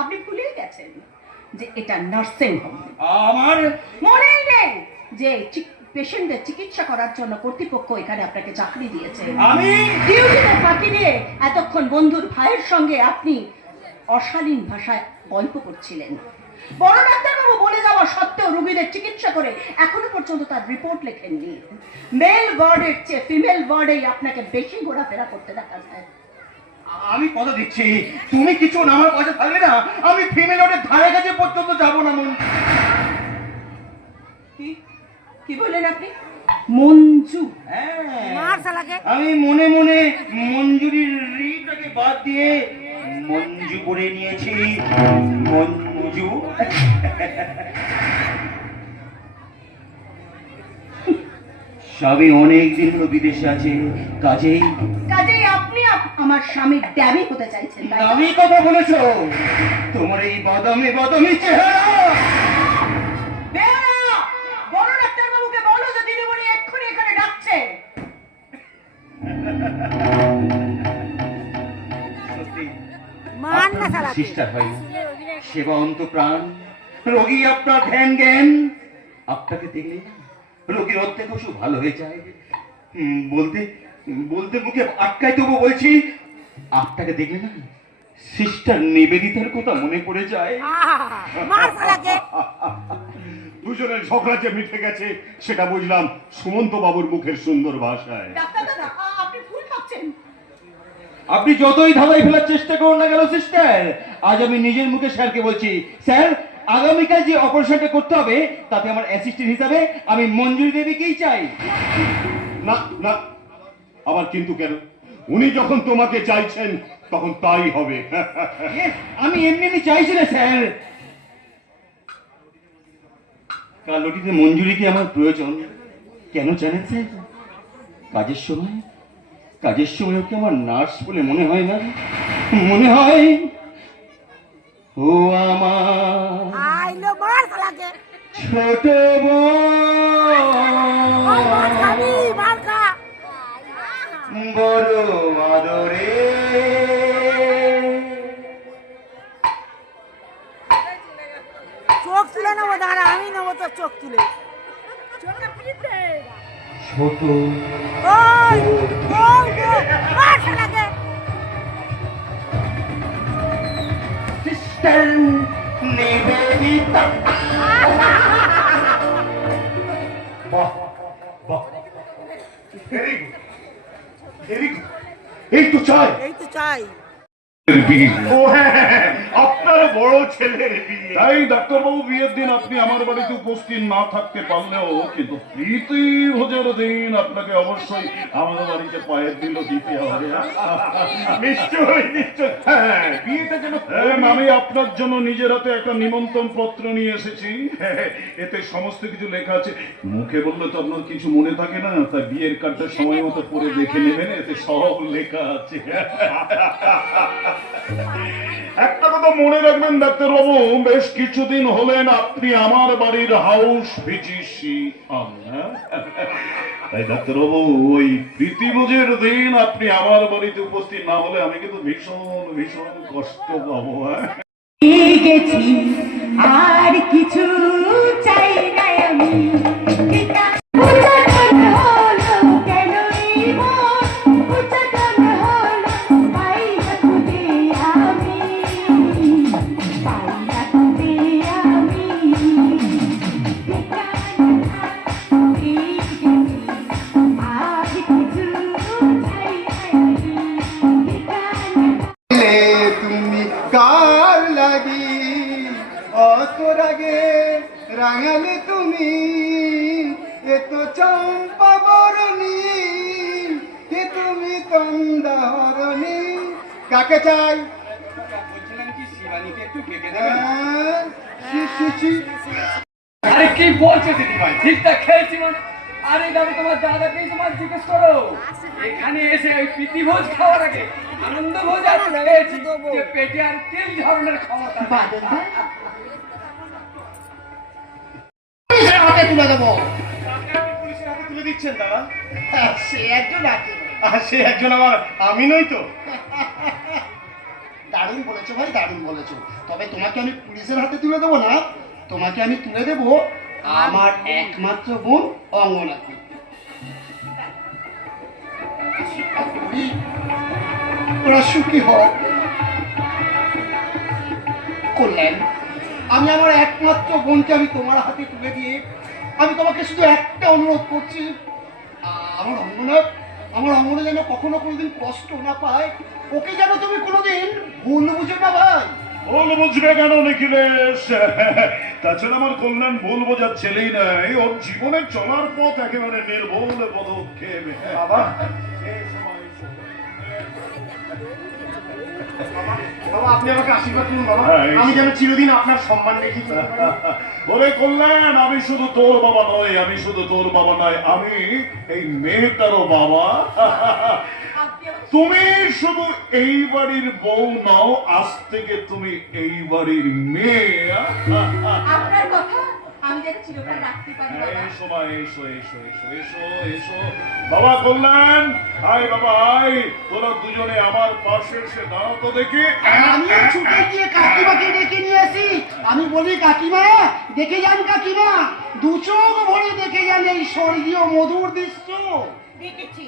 আপনি ভুলেই গেছেন যে এটা নার্সিং হোম। আমার মনেই নেই যে পেশেন্টদের চিকিৎসা করার জন্য কর্তৃপক্ষ এখানে আপনাকে চাকরি দিয়েছে। আমি ডিউটিতে ফাঁকি দিয়ে এতক্ষণ বন্ধুর ভাইয়ের সঙ্গে আপনি অশালীন ভাষায় গল্প করছিলেন। বড় ডাক্তারবাবু বলে যাওয়া সত্ত্বেও রোগীদের চিকিৎসা করে এখনো পর্যন্ত তার রিপোর্ট লেখেননি। মেল ওয়ার্ডের চেয়ে ফিমেল ওয়ার্ডেই আপনাকে বেশি ঘোরাফেরা করতে দেখা যায়। আমি কথা দিচ্ছি, তুমি কিছু না আমার পয়সা থাকলে না, আমি ফিমেল ওদের ধারে কাছে পর্যন্ত যাবো না। কি বললেন আপনি? মঞ্জু? আমি মনে মনে মঞ্জুরির রিটাকে বাদ দিয়ে মঞ্জু করে নিয়েছি। মঞ্জু স্বামী অনেক দিন হলো বিদেশে আছে, কাজেই কাজেই আপনি আমার স্বামীর ড্যামি হতে চাইছেন, তাই না? আমি কথা বলেছো, তোমার এই বাদামি বাদামি চেহারা। বেয়ারা! বড় ডাক্তারবাবুকে বলো যে দিদিমণি এক্ষুনি এখানে ডাকছে। সত্যি সিস্টার হয় না, সেবা অন্ত প্রাণ, রোগী আপনার ধ্যান জ্ঞান। আপনাকে দেখলে না রোগীর অর্ধেক ওষুধ ভালো হয়ে যায়। বলতে বলতে মুখে আটকাই তবু বলছি, আপনাকে দেখলে না সিস্টার নিবেদিতার কথা মনে পড়ে যায়। দুজনের ঝগড়া যে মিটে গেছে সেটা বুঝলাম সুমন্ত বাবুর মুখের সুন্দর ভাষায়। ডাক্তার দাদা, আপনি ভুল ভাবছেন। আপনি যতই ধাঁধাই ফেলার চেষ্টা করুন না কেন সিস্টার, আজ আমি নিজের মুখে স্যারকে বলছি, স্যার আগামীকাল যে অপারেশনটা করতে হবে তাতে আমার অ্যাসিস্ট্যান্ট হিসাবে আমি মঞ্জুরি দেবীকেই চাই। না না, আবার কিন্তু কেন? উনি যখন তোমাকে চাইছেন তখন তাই হবে। Yes, আমি এমনি এমনি চাইছি না স্যার। কালোটিতে মঞ্জুরিকে আমার প্রয়োজন। কেন জানেন স্যার? কাজের সময় ওকে আমার নার্স বলে মনে হয় না, মনে হয় ও আমার ছোট বড় আদরে। চোখ তুলে নেবো, দাঁড়া আমি নেবো তোর চোখ তুলে। ছোট সিস্টার নিবেদিতা। বাহ বাহ, ভেরি গুড ভেরি গুড। এই তো চাই এই তো চাই। ও হ্যাঁ, আপনার বড় ছেলের বিয়ে। তাই ডাক্তারবাবু বিয়ের দিন আপনি আমার বাড়িতে উপস্থিত না থাকতে পারলেও কিন্তু প্রীতি ভোজের দিন আপনাকে অবশ্যই আমাদের বাড়িতে পায়ের দিল দিতে হবে। নিশ্চয়ই নিশ্চয়। হ্যাঁ, বিয়েটা যেন আমি আপনার জন্য নিজের হাতে একটা নিমন্ত্রণ পত্র নিয়ে এসেছি। এতে সমস্ত কিছু লেখা আছে। মুখে বললে তো আপনার কিছু মনে থাকে না, তাই বিয়ের কার্ডটা সময় মতো পড়ে দেখে নেবেন, এতে সব লেখা আছে। একটা কথা মনে রাখবেন ডাক্তারবাবু, বেশ কিছুদিন হলেন আপনি আমার বাড়ির হাউস ভিজিসি হন। তাই ডাক্তারবাবু, ওই প্রীতিভোজের দিন আপনি আমার বাড়িতে উপস্থিত না হলে আমি কিন্তু ভীষণ ভীষণ কষ্ট পাবো। গেছি আর কিছু চাই না আমি। তুমি কার লাগি অত রাগে রাঙালে তুমি, এ তো চম্পা বরণী, এ তুমি তন্দাহরণী। কাকে চাই? বলছিলাম কি শিবানীকে একটু ডেকে হ্যাঁ, আরে কি বলছো দিদি ভাই, ঠিকঠাক খেয়েছি মানে? আরে দাদা, তোমার দাদাকেই তোমার জিজ্ঞেস করো। এখানে এসে ওই প্রীতিভোজ খাওয়ার আগে আনন্দ ভোজ আর খেয়েছি যে পেটে আর তিন ধরনের ক্ষমতা নেই। পুলিশের হাতে তুলে দেবো। পুলিশের হাতে তুলে দিচ্ছেন দাদা? সে একজন আছে। আর সে একজন আমার আমি নই তো? দারুণ বলেছো ভাই, দারুণ বলেছো। তবে তোমাকে আমি পুলিশের হাতে তুলে দেবো না, তোমাকে আমি তুলে দেবো আমার একমাত্র বোন অঙ্গনাকে। ওরা সুখী হয়। কল্যাণ, আমি আমার একমাত্র বোনকে আমি তোমার হাতে তুলে দিয়ে আমি তোমাকে শুধু একটা অনুরোধ করছি, আমার অঙ্গনা যেন কখনো কোনোদিন কষ্ট না পায়, ওকে যেন তুমি কোনোদিন ভুল বুঝো না ভাই। ভুল বুঝবে কেন নিখিলেশ? তাছাড়া আমার কল্যাণ ভুল বোঝার ছেলেই নাই, ওর জীবনের চলার পথ একেবারে নির্ভুল পদক্ষেপ। বাবা, বাবা আপনি আমাকে আশীর্বাদ করুন বাবা, আমি যেন চিরদিন আপনার সম্মান রেখে। ওরে কল্যাণ, আমি শুধু তোর বাবা নয়, আমি শুধু তোর বাবা নয়, আমি এই মেয়েটারও বাবা। তুমি শুধু এই বাড়ির বউ নাও, আজ থেকে তুমি এই বাড়ির মেয়ে। আপনার কথা আমি যেন চিরকাল রাখতে পারি বাবা। এসো মা, এসো এসো এসো এসো এসো। বাবা কল্যাণ, আয় বাবা আয়, তোরা দুজনে আমার পাশে এসে দাঁড়াও তো দেখি। আমি ছুটে গিয়ে কাকিমাকে ডেকে নিয়ে আসি। আমি বলি কাকিমা, দেখে যান কাকিমা, দু চোখ ভরে দেখে যান এই স্বর্গীয় মধুর দৃশ্য। দেখেছি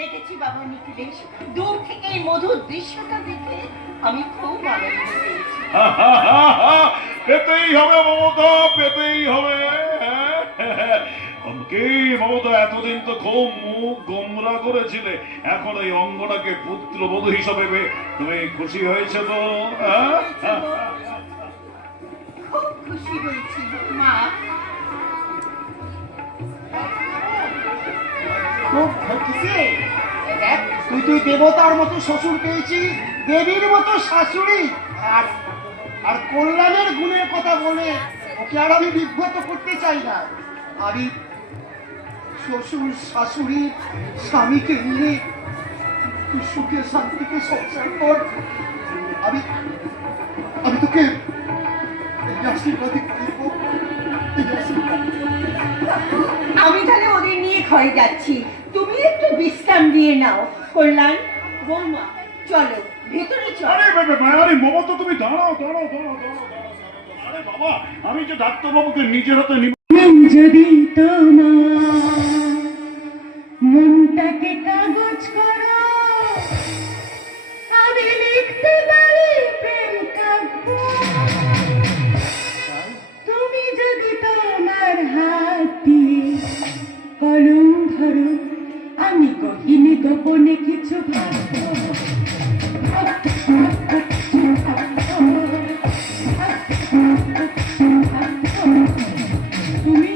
দেখেছি বাবা নিখিলেশ, দূর থেকে এই মধুর দৃশ্যটা দেখে আমি খুব আনন্দ পেয়েছি। পেতেই হবে মমতা, পেতেই হবে। কি মমতা, এতদিন তো খুব মুখ গোমরা করেছিলে, এখন এই অঙ্গনাকে পুত্রবধূ হিসাবে তুমি খুশি হয়েছে তো? খুব খুশি হয়েছি মা। খুব খুশি। দেখ, তুই দেবতার মতো শ্বশুর পেয়েছি, দেবীর মতো শাশুড়ি। আর আর কল্যাণের গুণের কথা বলে ওকে আর আমি বিব্রত করতে চাই না। আমি শ্বশুর শাশুড়ি স্বামীকে নিয়ে তুই সুখে শান্তিতে সংসার কর। আমি আমি তোকে এই আশীর্বাদই করব, এই আশীর্বাদ। আমি তাহলে ওদের নিয়ে ঘরে যাচ্ছি, তুমি একটু বিশ্রাম দিয়ে নাও। কল্যাণ, বৌমা চলো ভেতরে চলো। আরে মমতা, তুমি দাঁড়াও দাঁড়াও দাঁড়াও দাঁড়াও দাঁড়াও। আরে বাবা, আমি যে ডাক্তারবাবুকে নিজের হাতে যদি তোমার মনটাকে কাগজ করো, আমি লিখতে পারি প্রেম কাব্য। তুমি যদি তোমার হাত দিয়ে কলম ধরো, আমি গহিনে গোপনে কিছু ভাববো। তুমি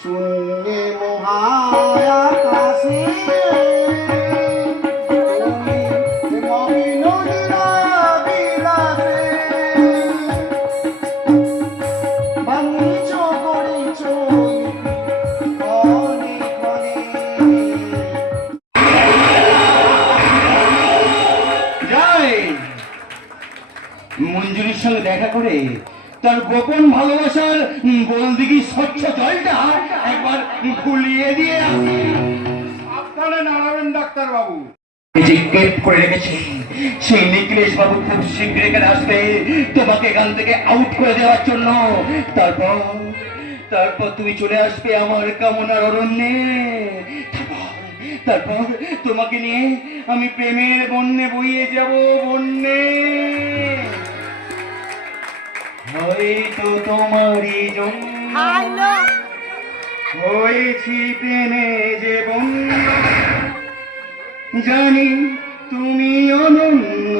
শূন্যে মহায়াকাশে তুমি মমিন বিলাসে বাংলিছ করিছ কনে কনে। যাই মঞ্জুরির সঙ্গে দেখা করে তার গোপন ভালোবাসার গোলদিঘি স্বচ্ছ জলটা একবার ভুলিয়ে দিয়ে আসি। সাবধানে নাড়াবেন ডাক্তার বাবু। এই যে ক্লিপ করে রেখেছি, সেই নিখিলেশ বাবু খুব শীঘ্র এখানে আসবে তোমাকে এখান থেকে আউট করে দেওয়ার জন্য। তারপর তারপর তুমি চলে আসবে আমার কামনার অরণ্যে। তারপর তোমাকে নিয়ে আমি প্রেমের বন্যে বইয়ে যাব, বন্যে। হয়তো তোমারই জন্য হ্যালো হয়েছি প্রেমে যে বন্যা, জানি তুমি অনন্য,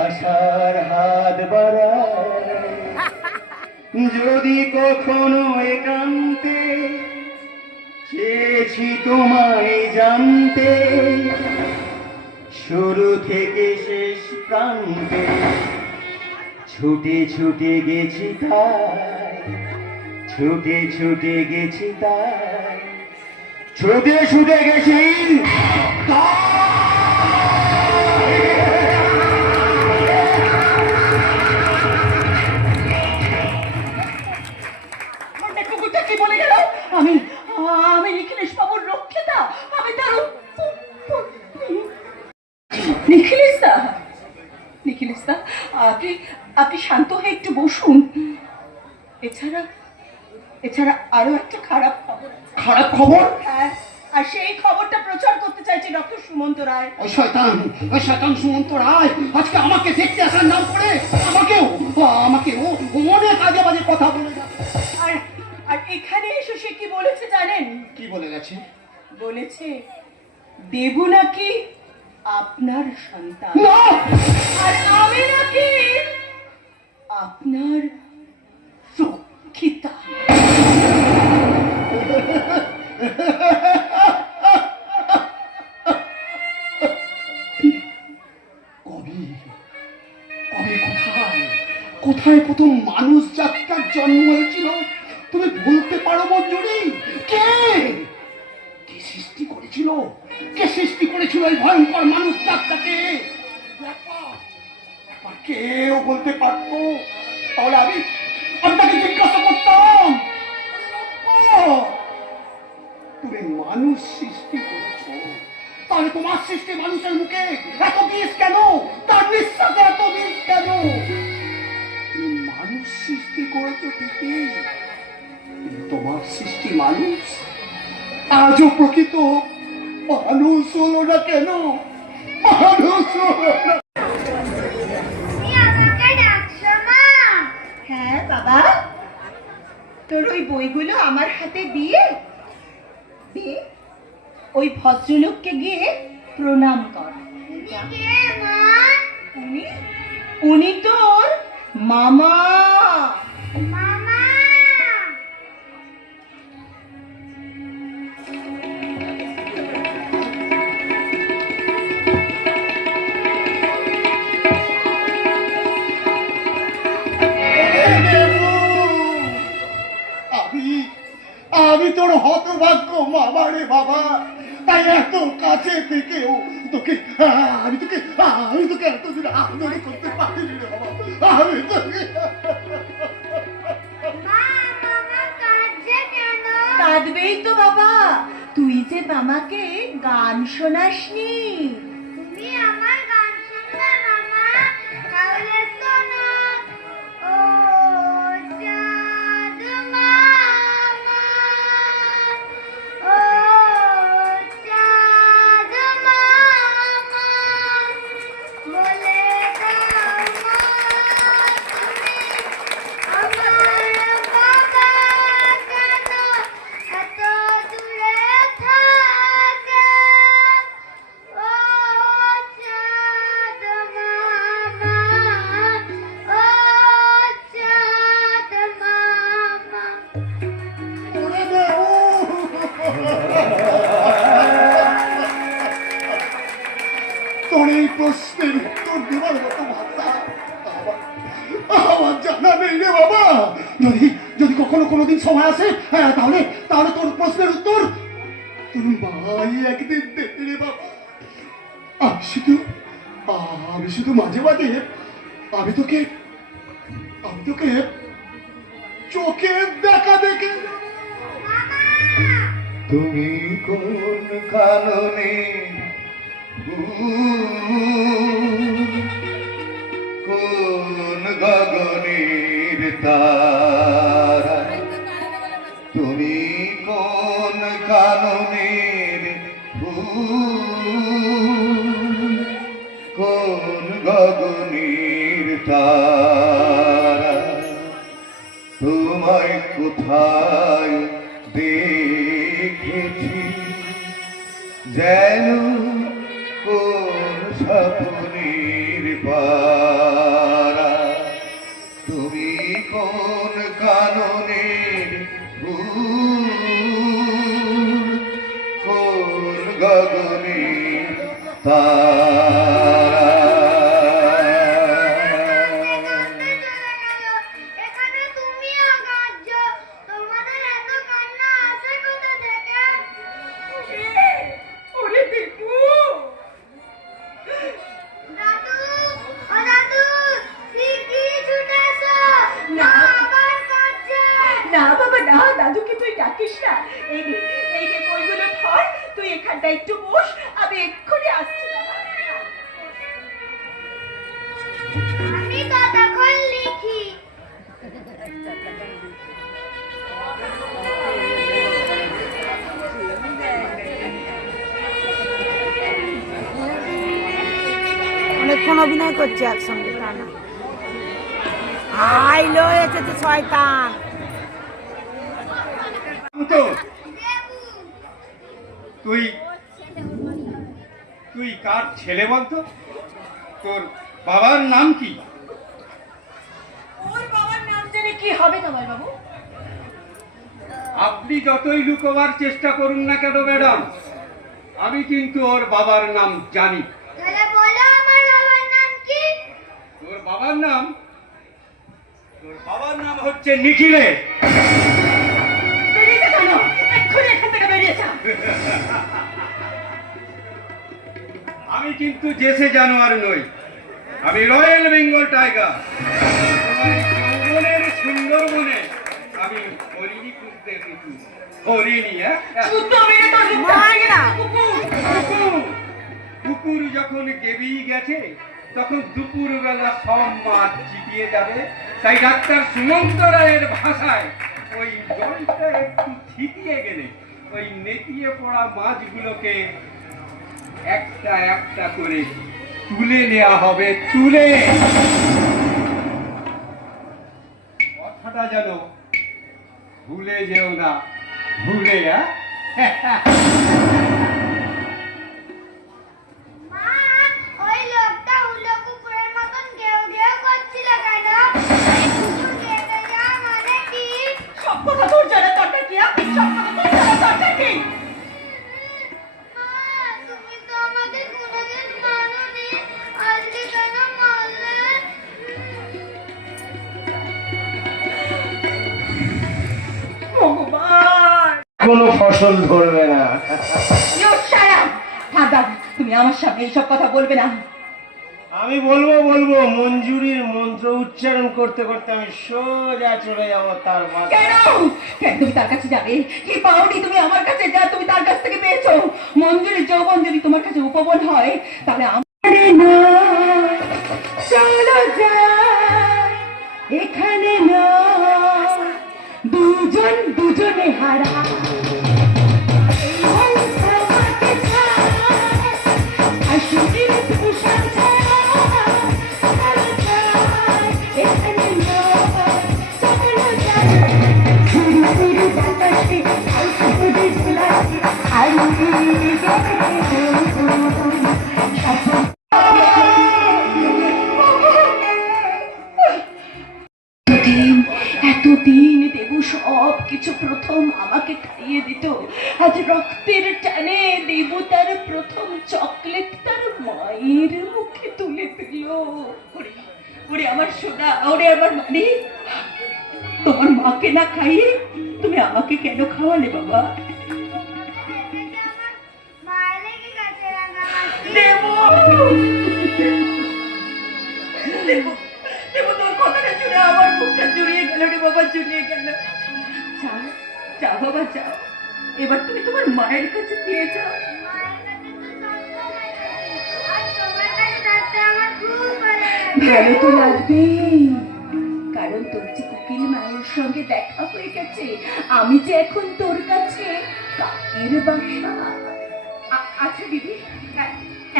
আশার হাত বাড়ায় যদি কখনো একান্তে চেয়েছি তোমায় জানতে, শুরু থেকে শেষ প্রান্তে ছুটে ছুটে গেছি তাই, ছুটে ছুটে গেছি তাই, ছুটে ছুটে গেছি আমার কুকুরটা কি বলে গেল? আমি আমি নিখিলেশ বাবুর রক্ষিতা, আমি তার নিখিলেশ দা, নিখিলেশ দা, আপনি আপনি শান্ত হয়ে একটু বসুন। এছাড়া এছাড়া আরো একটা খারাপ খবর আছে। খারাপ খবর? হ্যাঁ, আর সেই খবরটা প্রচার করতে চাইছে ডক্টর সুমন্ত রায়। ওই শয়তান সুমন্ত রায় আজকে আমাকে দেখতে আসার নাম করে আমাকেও অনেক আজে বাজে কথা বলে যাচ্ছে। আর আর এখানে এসে সে কি বলেছে জানেন? কি বলে গেছে? বলেছে দেবু নাকি আপনার সন্তান, না, আর আমি নাকি আপনার রক্ষিতা। কবি কবি কোথায় কোথায় প্রথম মানুষ জাতটার জন্ম হয়েছিল তুমি বলতে পারো মঞ্জুরি? কে কে সৃষ্টি করেছিল? কে সৃষ্টি করেছিল এই ভয়ঙ্কর মানুষ জাতটাকে? একবার কেউ বলতে পারতো, তাহলে আমি তাকে জিজ্ঞাসা করতাম, তুমি মানুষ সৃষ্টি করেছো, তাহলে তোমার সৃষ্টি মানুষের মুখে এত বিষ কেন? তার নিঃশ্বাসে এত বিষ কেন? তুমি মানুষ সৃষ্টি করেছো ঠিকই, কিন্তু তোমার সৃষ্টি মানুষ আজও প্রকৃত মানুষ হলো না কেন? মানুষ হলো না। হ্যাঁ বাবা, তোর ওই বইগুলো আমার হাতে দিয়ে দিয়ে ওই ভদ্রলোককে গিয়ে প্রণাম কর। উনি উনি তোর মামা। আমি তোর হতভাগ্য মামা রে বাবা, তাই এত কাছে থেকেও তোকে আমি তোকে এতদিন আদর করতে পারিনি রে বাবা। আমি তোকে কাঁদবেই তো বাবা, তুই যে মামাকে গান শোনাসনি। তুমি আমার গান শুনবে মামা? তাহলে শোনো। ও চাঁদ মামা, ও চাঁদ মামা, বলে দাও মা তুমি আমার বাবা কেন এত দূরে থাকে? ও চাঁদ মামা, ও চাঁদ মামা। করে দেবো। তোর এই প্রশ্নের উত্তর দেওয়ার মতো ভাষা আমার জানা নেই রে বাবা। যদি যদি কখনো কোনোদিন সময় আসে, হ্যাঁ, তাহলে তাহলে তোর প্রশ্নের উত্তর তোর মাই একদিন দেবে রে বাবা। আমি শুধু মাঝে মাঝে আমি তোকে আমি তোকে চোখে দেখা দেখে তুমি কোন কাননে কোন গগনের তারা, তুমি কোন কাননের কোন গগনের তারা, তোমায় কোথায় দেখেছি যেন কোন স্বপ্নের পারা, তুমি কোন কাননের কোন গগনের তারা। এখানে তুমি আগাচ্ছ, তোমাদের এত কান্না আসে কোথা থেকে? ওরে দীপু, দাদু, ও দাদু, শিগগিরই ছুটে এসো, না। মা আবার কাঁদছে। না বাবা না, দাদুকে তুই ডাকিস না। এই নে, এই নে বইগুলো ধর, তুই এখানটা একটু বস, আমি এক্ষুনি আসছি বাবা। আমি কতক্ষণ লিখি। অনেকক্ষণ অভিনয় করছে একসঙ্গে টানা। আইলো এসেছে শয়তান। তো তুই তুই কার ছেলে বলতো? তোর বাবার নাম কি? ওর বাবার নাম জেনে কি হবে তোমার বাবু? আপনি যতই লুকোবার চেষ্টা করুন না কেন ম্যাডাম, আমি কিন্তু ওর বাবার নাম জানি। তাহলে বলো আমার বাবার নাম কি? তোর বাবার নাম হচ্ছে নিখিলে। বেরিয়ে যা কেন? এক্ষুনি এখান থেকে বেরিয়ে যা। আমি কিন্তু জেসে জানোয়ার নই, আমি রয়্যাল বেঙ্গল টাইগার। জঙ্গলের সুন্দরবনে আমি হরিণী খুঁজতে এসেছি। হরিণী, হ্যাঁ? জুতো মেরে তোর মুখটা মার না। কুকুর কুকুর যখন গেবেই গেছে তখন দুপুর বেলা সব মাছ চিটিয়ে যাবে, তাই ডাক্তার সুমন্ত রায়ের ভাষায় ওই জলটা একটু ছিটিয়ে গেলে ওই নেতিয়ে পড়া মাছগুলোকে একটা একটা করে তুলে নেওয়া হবে। তুলে কথাটা যেন ভুলে যেও না, ভুলে মা, ওই লোকটা উলো কুকুরের মতন ঘেউ ঘেউ করছিল কেন? এই কুকুর ঘেঁটে যাওয়া মানে কি? সব কথা তোর জানা দরকার কি? আপনি সব কথা তোর জানা দরকার কি? মা, তুমি তো আমাকে কোনোদিন মানোনি, আজকে কেন মানলে? ভগবান, কোনো ফসল ধরবে না। You shut up! দাদা, তুমি আমার সামনে এইসব কথা বলবে না। আমি বলবো মঞ্জুরির মন্ত্র উচ্চারণ করতে করতে আমি সোজা চলে যাবো তার বাসায়। কেন? কেন তুমি তার কাছে যাবে? কি পাওনি তুমি আমার কাছে যা তুমি তার কাছ থেকে পেয়েছো? মঞ্জুরি যৌবন যদি তোমার কাছে উপবন হয়, তাহলে আমারে না চলো যাই, এখানে না দুজন দুজনে হারা। এই সংসার আমাকে ছাড়, আসির তুষার ছাড়া, চলো যাই, এখানে না চলো যাই। শুরু শুরু বাতাসে আলসা করে ঝুলাচ্ছে, আর এতদিন দেবু সব কিছু প্রথম আমাকে খাইয়ে দিত, আজ রক্তের টানে দেবু তার প্রথম চকলেট তার মায়ের মুখে তুলে দিল। ওরে ওরে আমার সোনা, ওরে আমার মানে, তোমার মাকে না খাইয়ে তুমি আমাকে কেন খাওয়ালে বাবা? মায়ের লেগে গেছে রাঙামাটি। দেবু দেবু দেবু তোর কথাটা শুনে আমার বুকটা জুড়িয়ে গেল রে বাবা, জুড়িয়ে গেল। যাও যাও বাবা যাও, এবার তুমি তোমার মায়ের কাছে ফিরে যাও। আর তোমার কাছে থাকতে আমার খুব ভালো লাগে। ভালো তো লাগবেই, কারণ তোর যে কোকিল মায়ের সঙ্গে দেখা হয়ে গেছে। আমি যে এখন তোর কাছে কাকের বাসা। আচ্ছা দিদি,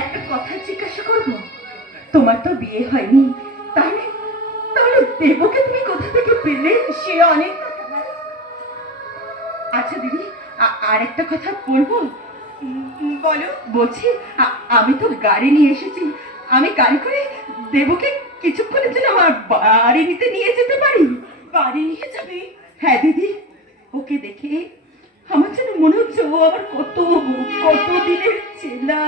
একটা কথা জিজ্ঞাসা করবো? তোমার তো বিয়ে হয়নি, তাহলে তাহলে দেবকে তুমি কোথা থেকে পেলে? সে অনেক। আচ্ছা দিদি, আর একটা কথা বলবো? বলো। বলছি আমি তো গাড়ি নিয়ে এসেছি, আমি গাড়ি করে দেবকে কিছুক্ষণের জন্য আমার বাড়ি নিতে নিয়ে যেতে পারি? বাড়ি নিয়ে যাবে? হ্যাঁ দিদি, ওকে দেখে আমার যেন মনে হচ্ছে ও আমার কত কত দিনের চেনা।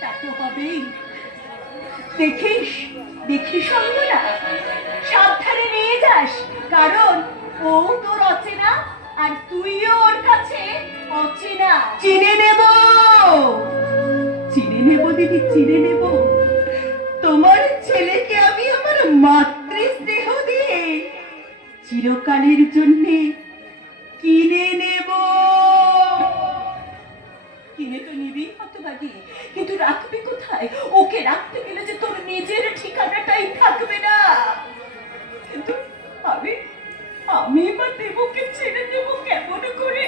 তা তো হবেই। দেখিস দেখিস অঙ্গনা, সাবধানে নিয়ে যাস, কারণ ও তোর অচেনা আর তুইও ওর কাছে অচেনা। চিনে নেব, চিনে নেব দিদি, চিনে নেব। তোমার ছেলেকে আমি আমার মাতৃস্নেহ দিয়ে চিরকালের জন্যে কিনে নেব। কিনে তো নিবি হতভাগী, কিন্তু রাখবি কোথায়? ওকে রাখতে গেলে যে তোর নিজের ঠিকানাটাই থাকবে না। কিন্তু আমি আমি বা দেবকে ছেড়ে দেব কেমন করে?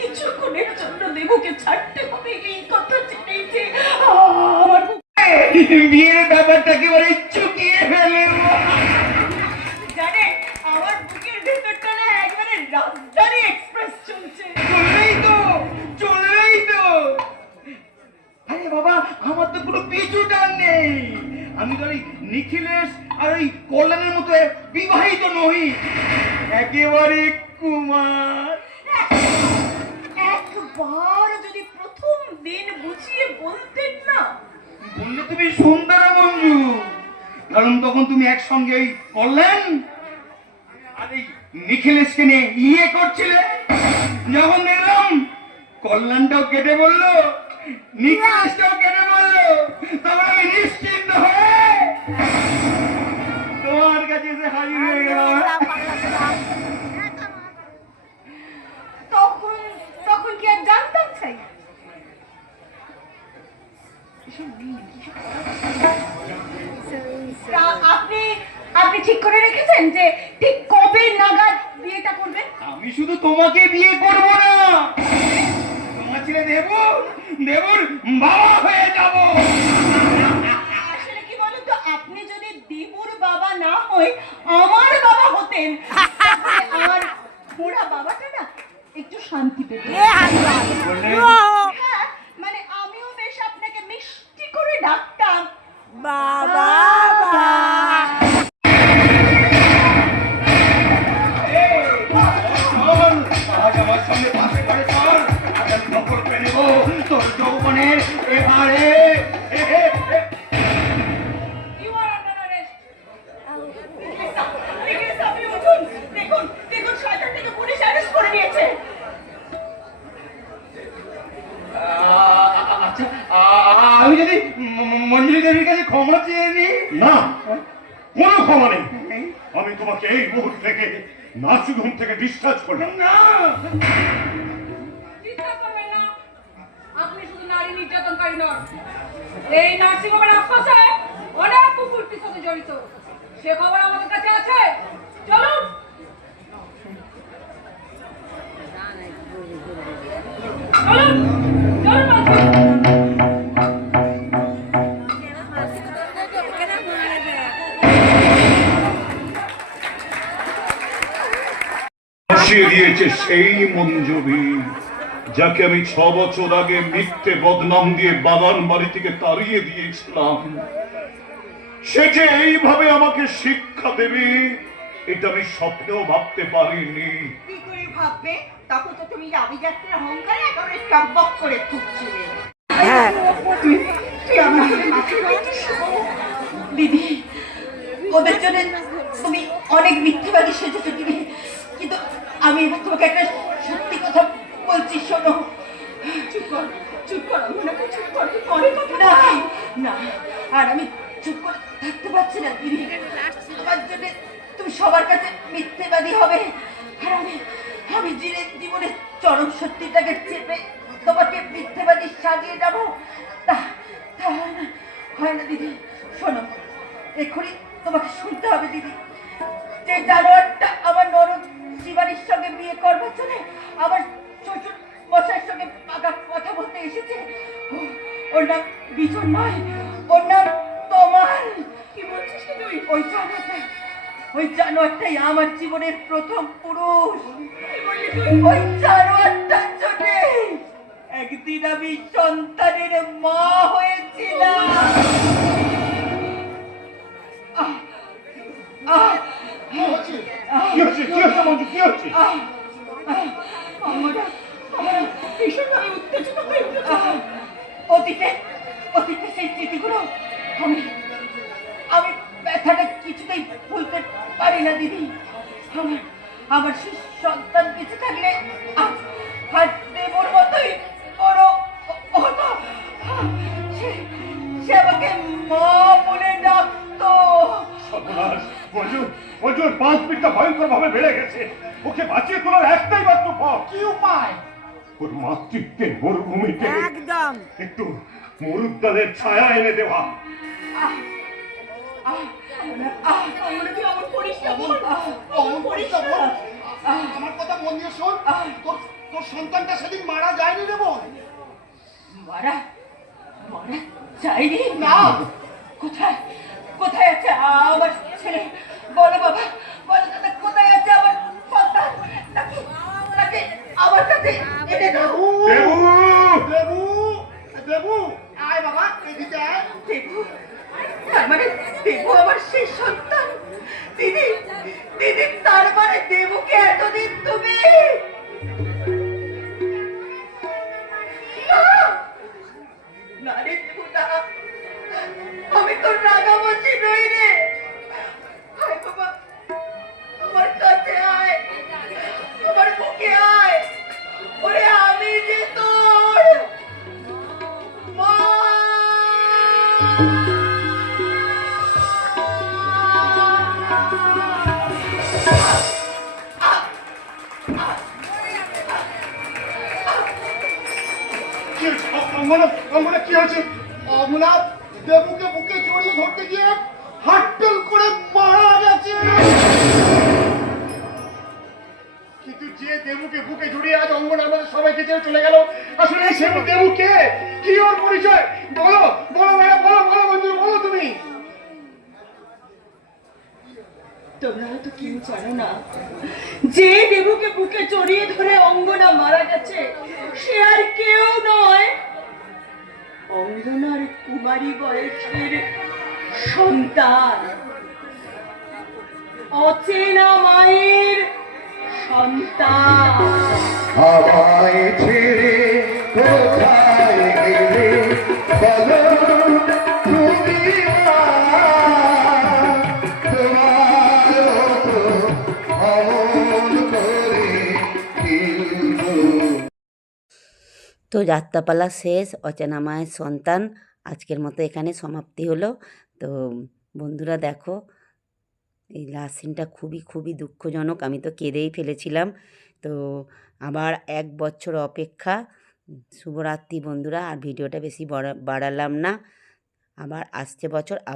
কিছুক্ষণের জন্য দেবকে ছাড়তে হবে এই কথা জেনেই যে আমার বিয়ের ব্যাপারটা একেবারে চুকিয়ে ফেলে। জানেন, আমার বুকের ভেতরটা না একবারে রাজধানী এক্সপ্রেস চলছে। চলবেই তো, চলবেই তো। আরে বাবা, আমার তো কোনো পিছু টান নেই। আমি তো ওই নিখিলেশ আর ওই কল্যাণের মতো বিবাহিত নই, একেবারে কুমার। একবার যদি প্রথম দিন বুঝিয়ে বলতেন না। বললে তুমি শুনতে না মঞ্জু, কারণ তখন তুমি একসঙ্গে ওই কল্যাণ আর এই নিখিলেশকে নিয়ে ইয়ে করছিলে। যখন দেখলাম কল্যাণটাও কেটে বললো, নিখিলেশটাও কেটে বললো, তখন আমি নিশ্চিন্ত হয়ে তোমার কাছে এসে হাজির হয়ে গেলাম। তখন তখন কি আর জানতাম চাই? আপনি আপনি ঠিক করে রেখেছেন যে ঠিক কবে নাগাদ বিয়েটা করবেন? আমি শুধু তোমাকে বিয়ে করবো না, তোমার ছেলে দেবুর বাবা হয়ে যাবো। আসলে কি বলুন তো, আপনি যদি দেবুর বাবা না হই আমার বাবা হতেন, তাহলে আমার বুড়া বাবাটা না একটু শান্তি পেত। হ্যাঁ, মানে আমিও বেশ আপনাকে মিষ্টি করে ডাকতাম বাবা। আজ আমার সঙ্গে পাশে ঘরে চল, আজ আমি খবর পেয়ে নেবো তোর যৌবনের এবারে। দেখুন দেখুন, শয়তানটাকে পুলিশ অ্যারেস্ট করে নিয়েছে। আচ্ছা, আমি যদি মঞ্জুরি দেবীর কাছে ক্ষমা চেয়ে নিই? না, কোনো ক্ষমা নেই। আমি তোমাকে এই মুহূর্ত থেকে নার্সিংহোম থেকে ডিসচার্জ করলাম। না, চিন্তা করবেন না, আপনি শুধু নারী নির্যাতনকারী নন, এই নার্সিংহোমের আশপাশে অনেক কুকুরটির সাথে জড়িত, সে খবর আমাদের কাছে আছে। চলুন। চলুন চলুন। ফাঁসিয়ে দিয়েছে সেই মঞ্জুরি, যাকে আমি 6 বছর আগে মিথ্যে বদনাম দিয়ে বাগান বাড়ি থেকে তাড়িয়ে দিয়েছিলাম। সে যে এইভাবে আমাকে শিক্ষা দেবে এটা আমি স্বপ্নেও ভাবতে পারিনি। কি করে ভাববে? তখন তো তুমি আভিজাত্যের অহংকারে একেবারে টকবক করে ফুটছিলে। তুই আমার সাথে মাথা রাখছিস? দিদি, ওদের জন্য তুমি অনেক মিথ্যেবাদী সেজেছো দিদি, কিন্তু আমি এবার তোমাকে একটা সত্যি কথা বলছি, শোনো। চুপ কর, চুপ কর, চুপ কর, পরে কথা না। আর আমি চুপ করে থাকতে পারছি না দিদি। আমার জন্য তুমি সবার কাছে মিথ্যেবাদী হবে, আর আমি জীবনের চরম সত্যিটাকে চেপে তোমাকে মিথ্যেবাদী সাজিয়ে যাবো। তা তা হয় না দিদি। শোনো, এক্ষুনি তোমাকে শুনতে হবে দিদি, যে জানোয়ারটা আমার নরম শিবানীর সঙ্গে বিয়ে করবার জন্য আমার শ্বশুর মশাইয়ের সঙ্গে পাকা কথা বলতে এসেছে, ওর নাম বিজন নয়, ওর নাম তোমার। কি বলছিস তুই? ওই জানোয়ারটাই আমার জীবনের প্রথম পুরুষ। ওই জানোয়ারটার জন্য একদিন আমি সন্তানের মা হয়েছিলাম। কি হচ্ছে মঞ্জু, কি হচ্ছে? আমরা ভীষণভাবে উত্তেজিত হয়ে উঠেছি। অতীতে সেই স্মৃতিগুলো আমি ব্যথাটা কিছুতেই ভুলতে পারি না দিদি। আমার সেই সন্তান বেঁচে থাকলে আর দেবর মতোই বড় হতো। সে আমাকে মা বলে ডাকতো। সর্বনাশ, মঞ্জুর 5 মিনিটটা ভয়ঙ্কর ভাবে বেড়ে গেছে। ওকে বাঁচিয়ে তোলার একটাই মাত্র পথ। কি উপায়? ওর মাতৃত্বের মরুভূমিতে একদম একটু মরুদ্যানের ছায়া এনে দেওয়া। আমার কথা মন দিয়ে শোন, তোর সন্তানটা সেদিন মারা যায়নি রে বোন। মারা যায়নি? না, কোথায় আছে আমার ছেলে? বলো বাবা, বলো দাদা, কোথায় আছে আমার সন্তান? তাকে আমার কাছে এনে দাও। দেবু, দেবু, আয় বাবা, এদিকে আয়। দেবু, তার মানে দেবু আমার সেই সন্তান। দিদি, তার মানে দেবুকে এতদিন তুমি না রে দেবু, না, আমি তোর রাগামতি নই রে। আয় বাবা, আমার কাছে আয়, আমার বুকে আয়। ওরে আমি যে তোর মা। কি হয়েছে? অঙ্গনা কি হয়েছে? অঙ্গনা দেবুকে বুকে জড়িয়ে ধরতে গিয়ে হাট্টল করে মারা গেছে। কিন্তু যে দেবুকে বুকে জড়িয়ে আজ অঙ্গনা আমাদের সবাইকে ছেড়ে চলে গেল, আসলে সে দেবু কে? কি ওর পরিচয়? বলো ম্যাডাম, বলো মঞ্জু, বলো তুমি। তোমরা হয়তো কেউ জানো না, যে দেবুকে বুকে জড়িয়ে ধরে অঙ্গনা মারা গেছে সে আর কেউ নয়, অঙ্গনার কুমারী বয়সের সন্তান, অচেনা মায়ের সন্তান। আমায় ছেড়ে কোথায় গেলে বলো তুমি, তো যাত্রাপালা শেষ, অচেনা মায়ের সন্তান আজকের মতো এখানে সমাপ্তি হলো। তো বন্ধুরা দেখো, এই লাস্ট সিনটা খুবই দুঃখজনক। আমি তো কেঁদেই ফেলেছিলাম। তো আবার 1 বছর অপেক্ষা। শুভরাত্রি বন্ধুরা, আর ভিডিওটা বেশি বাড়ালাম না। আবার আসছে বছর আবার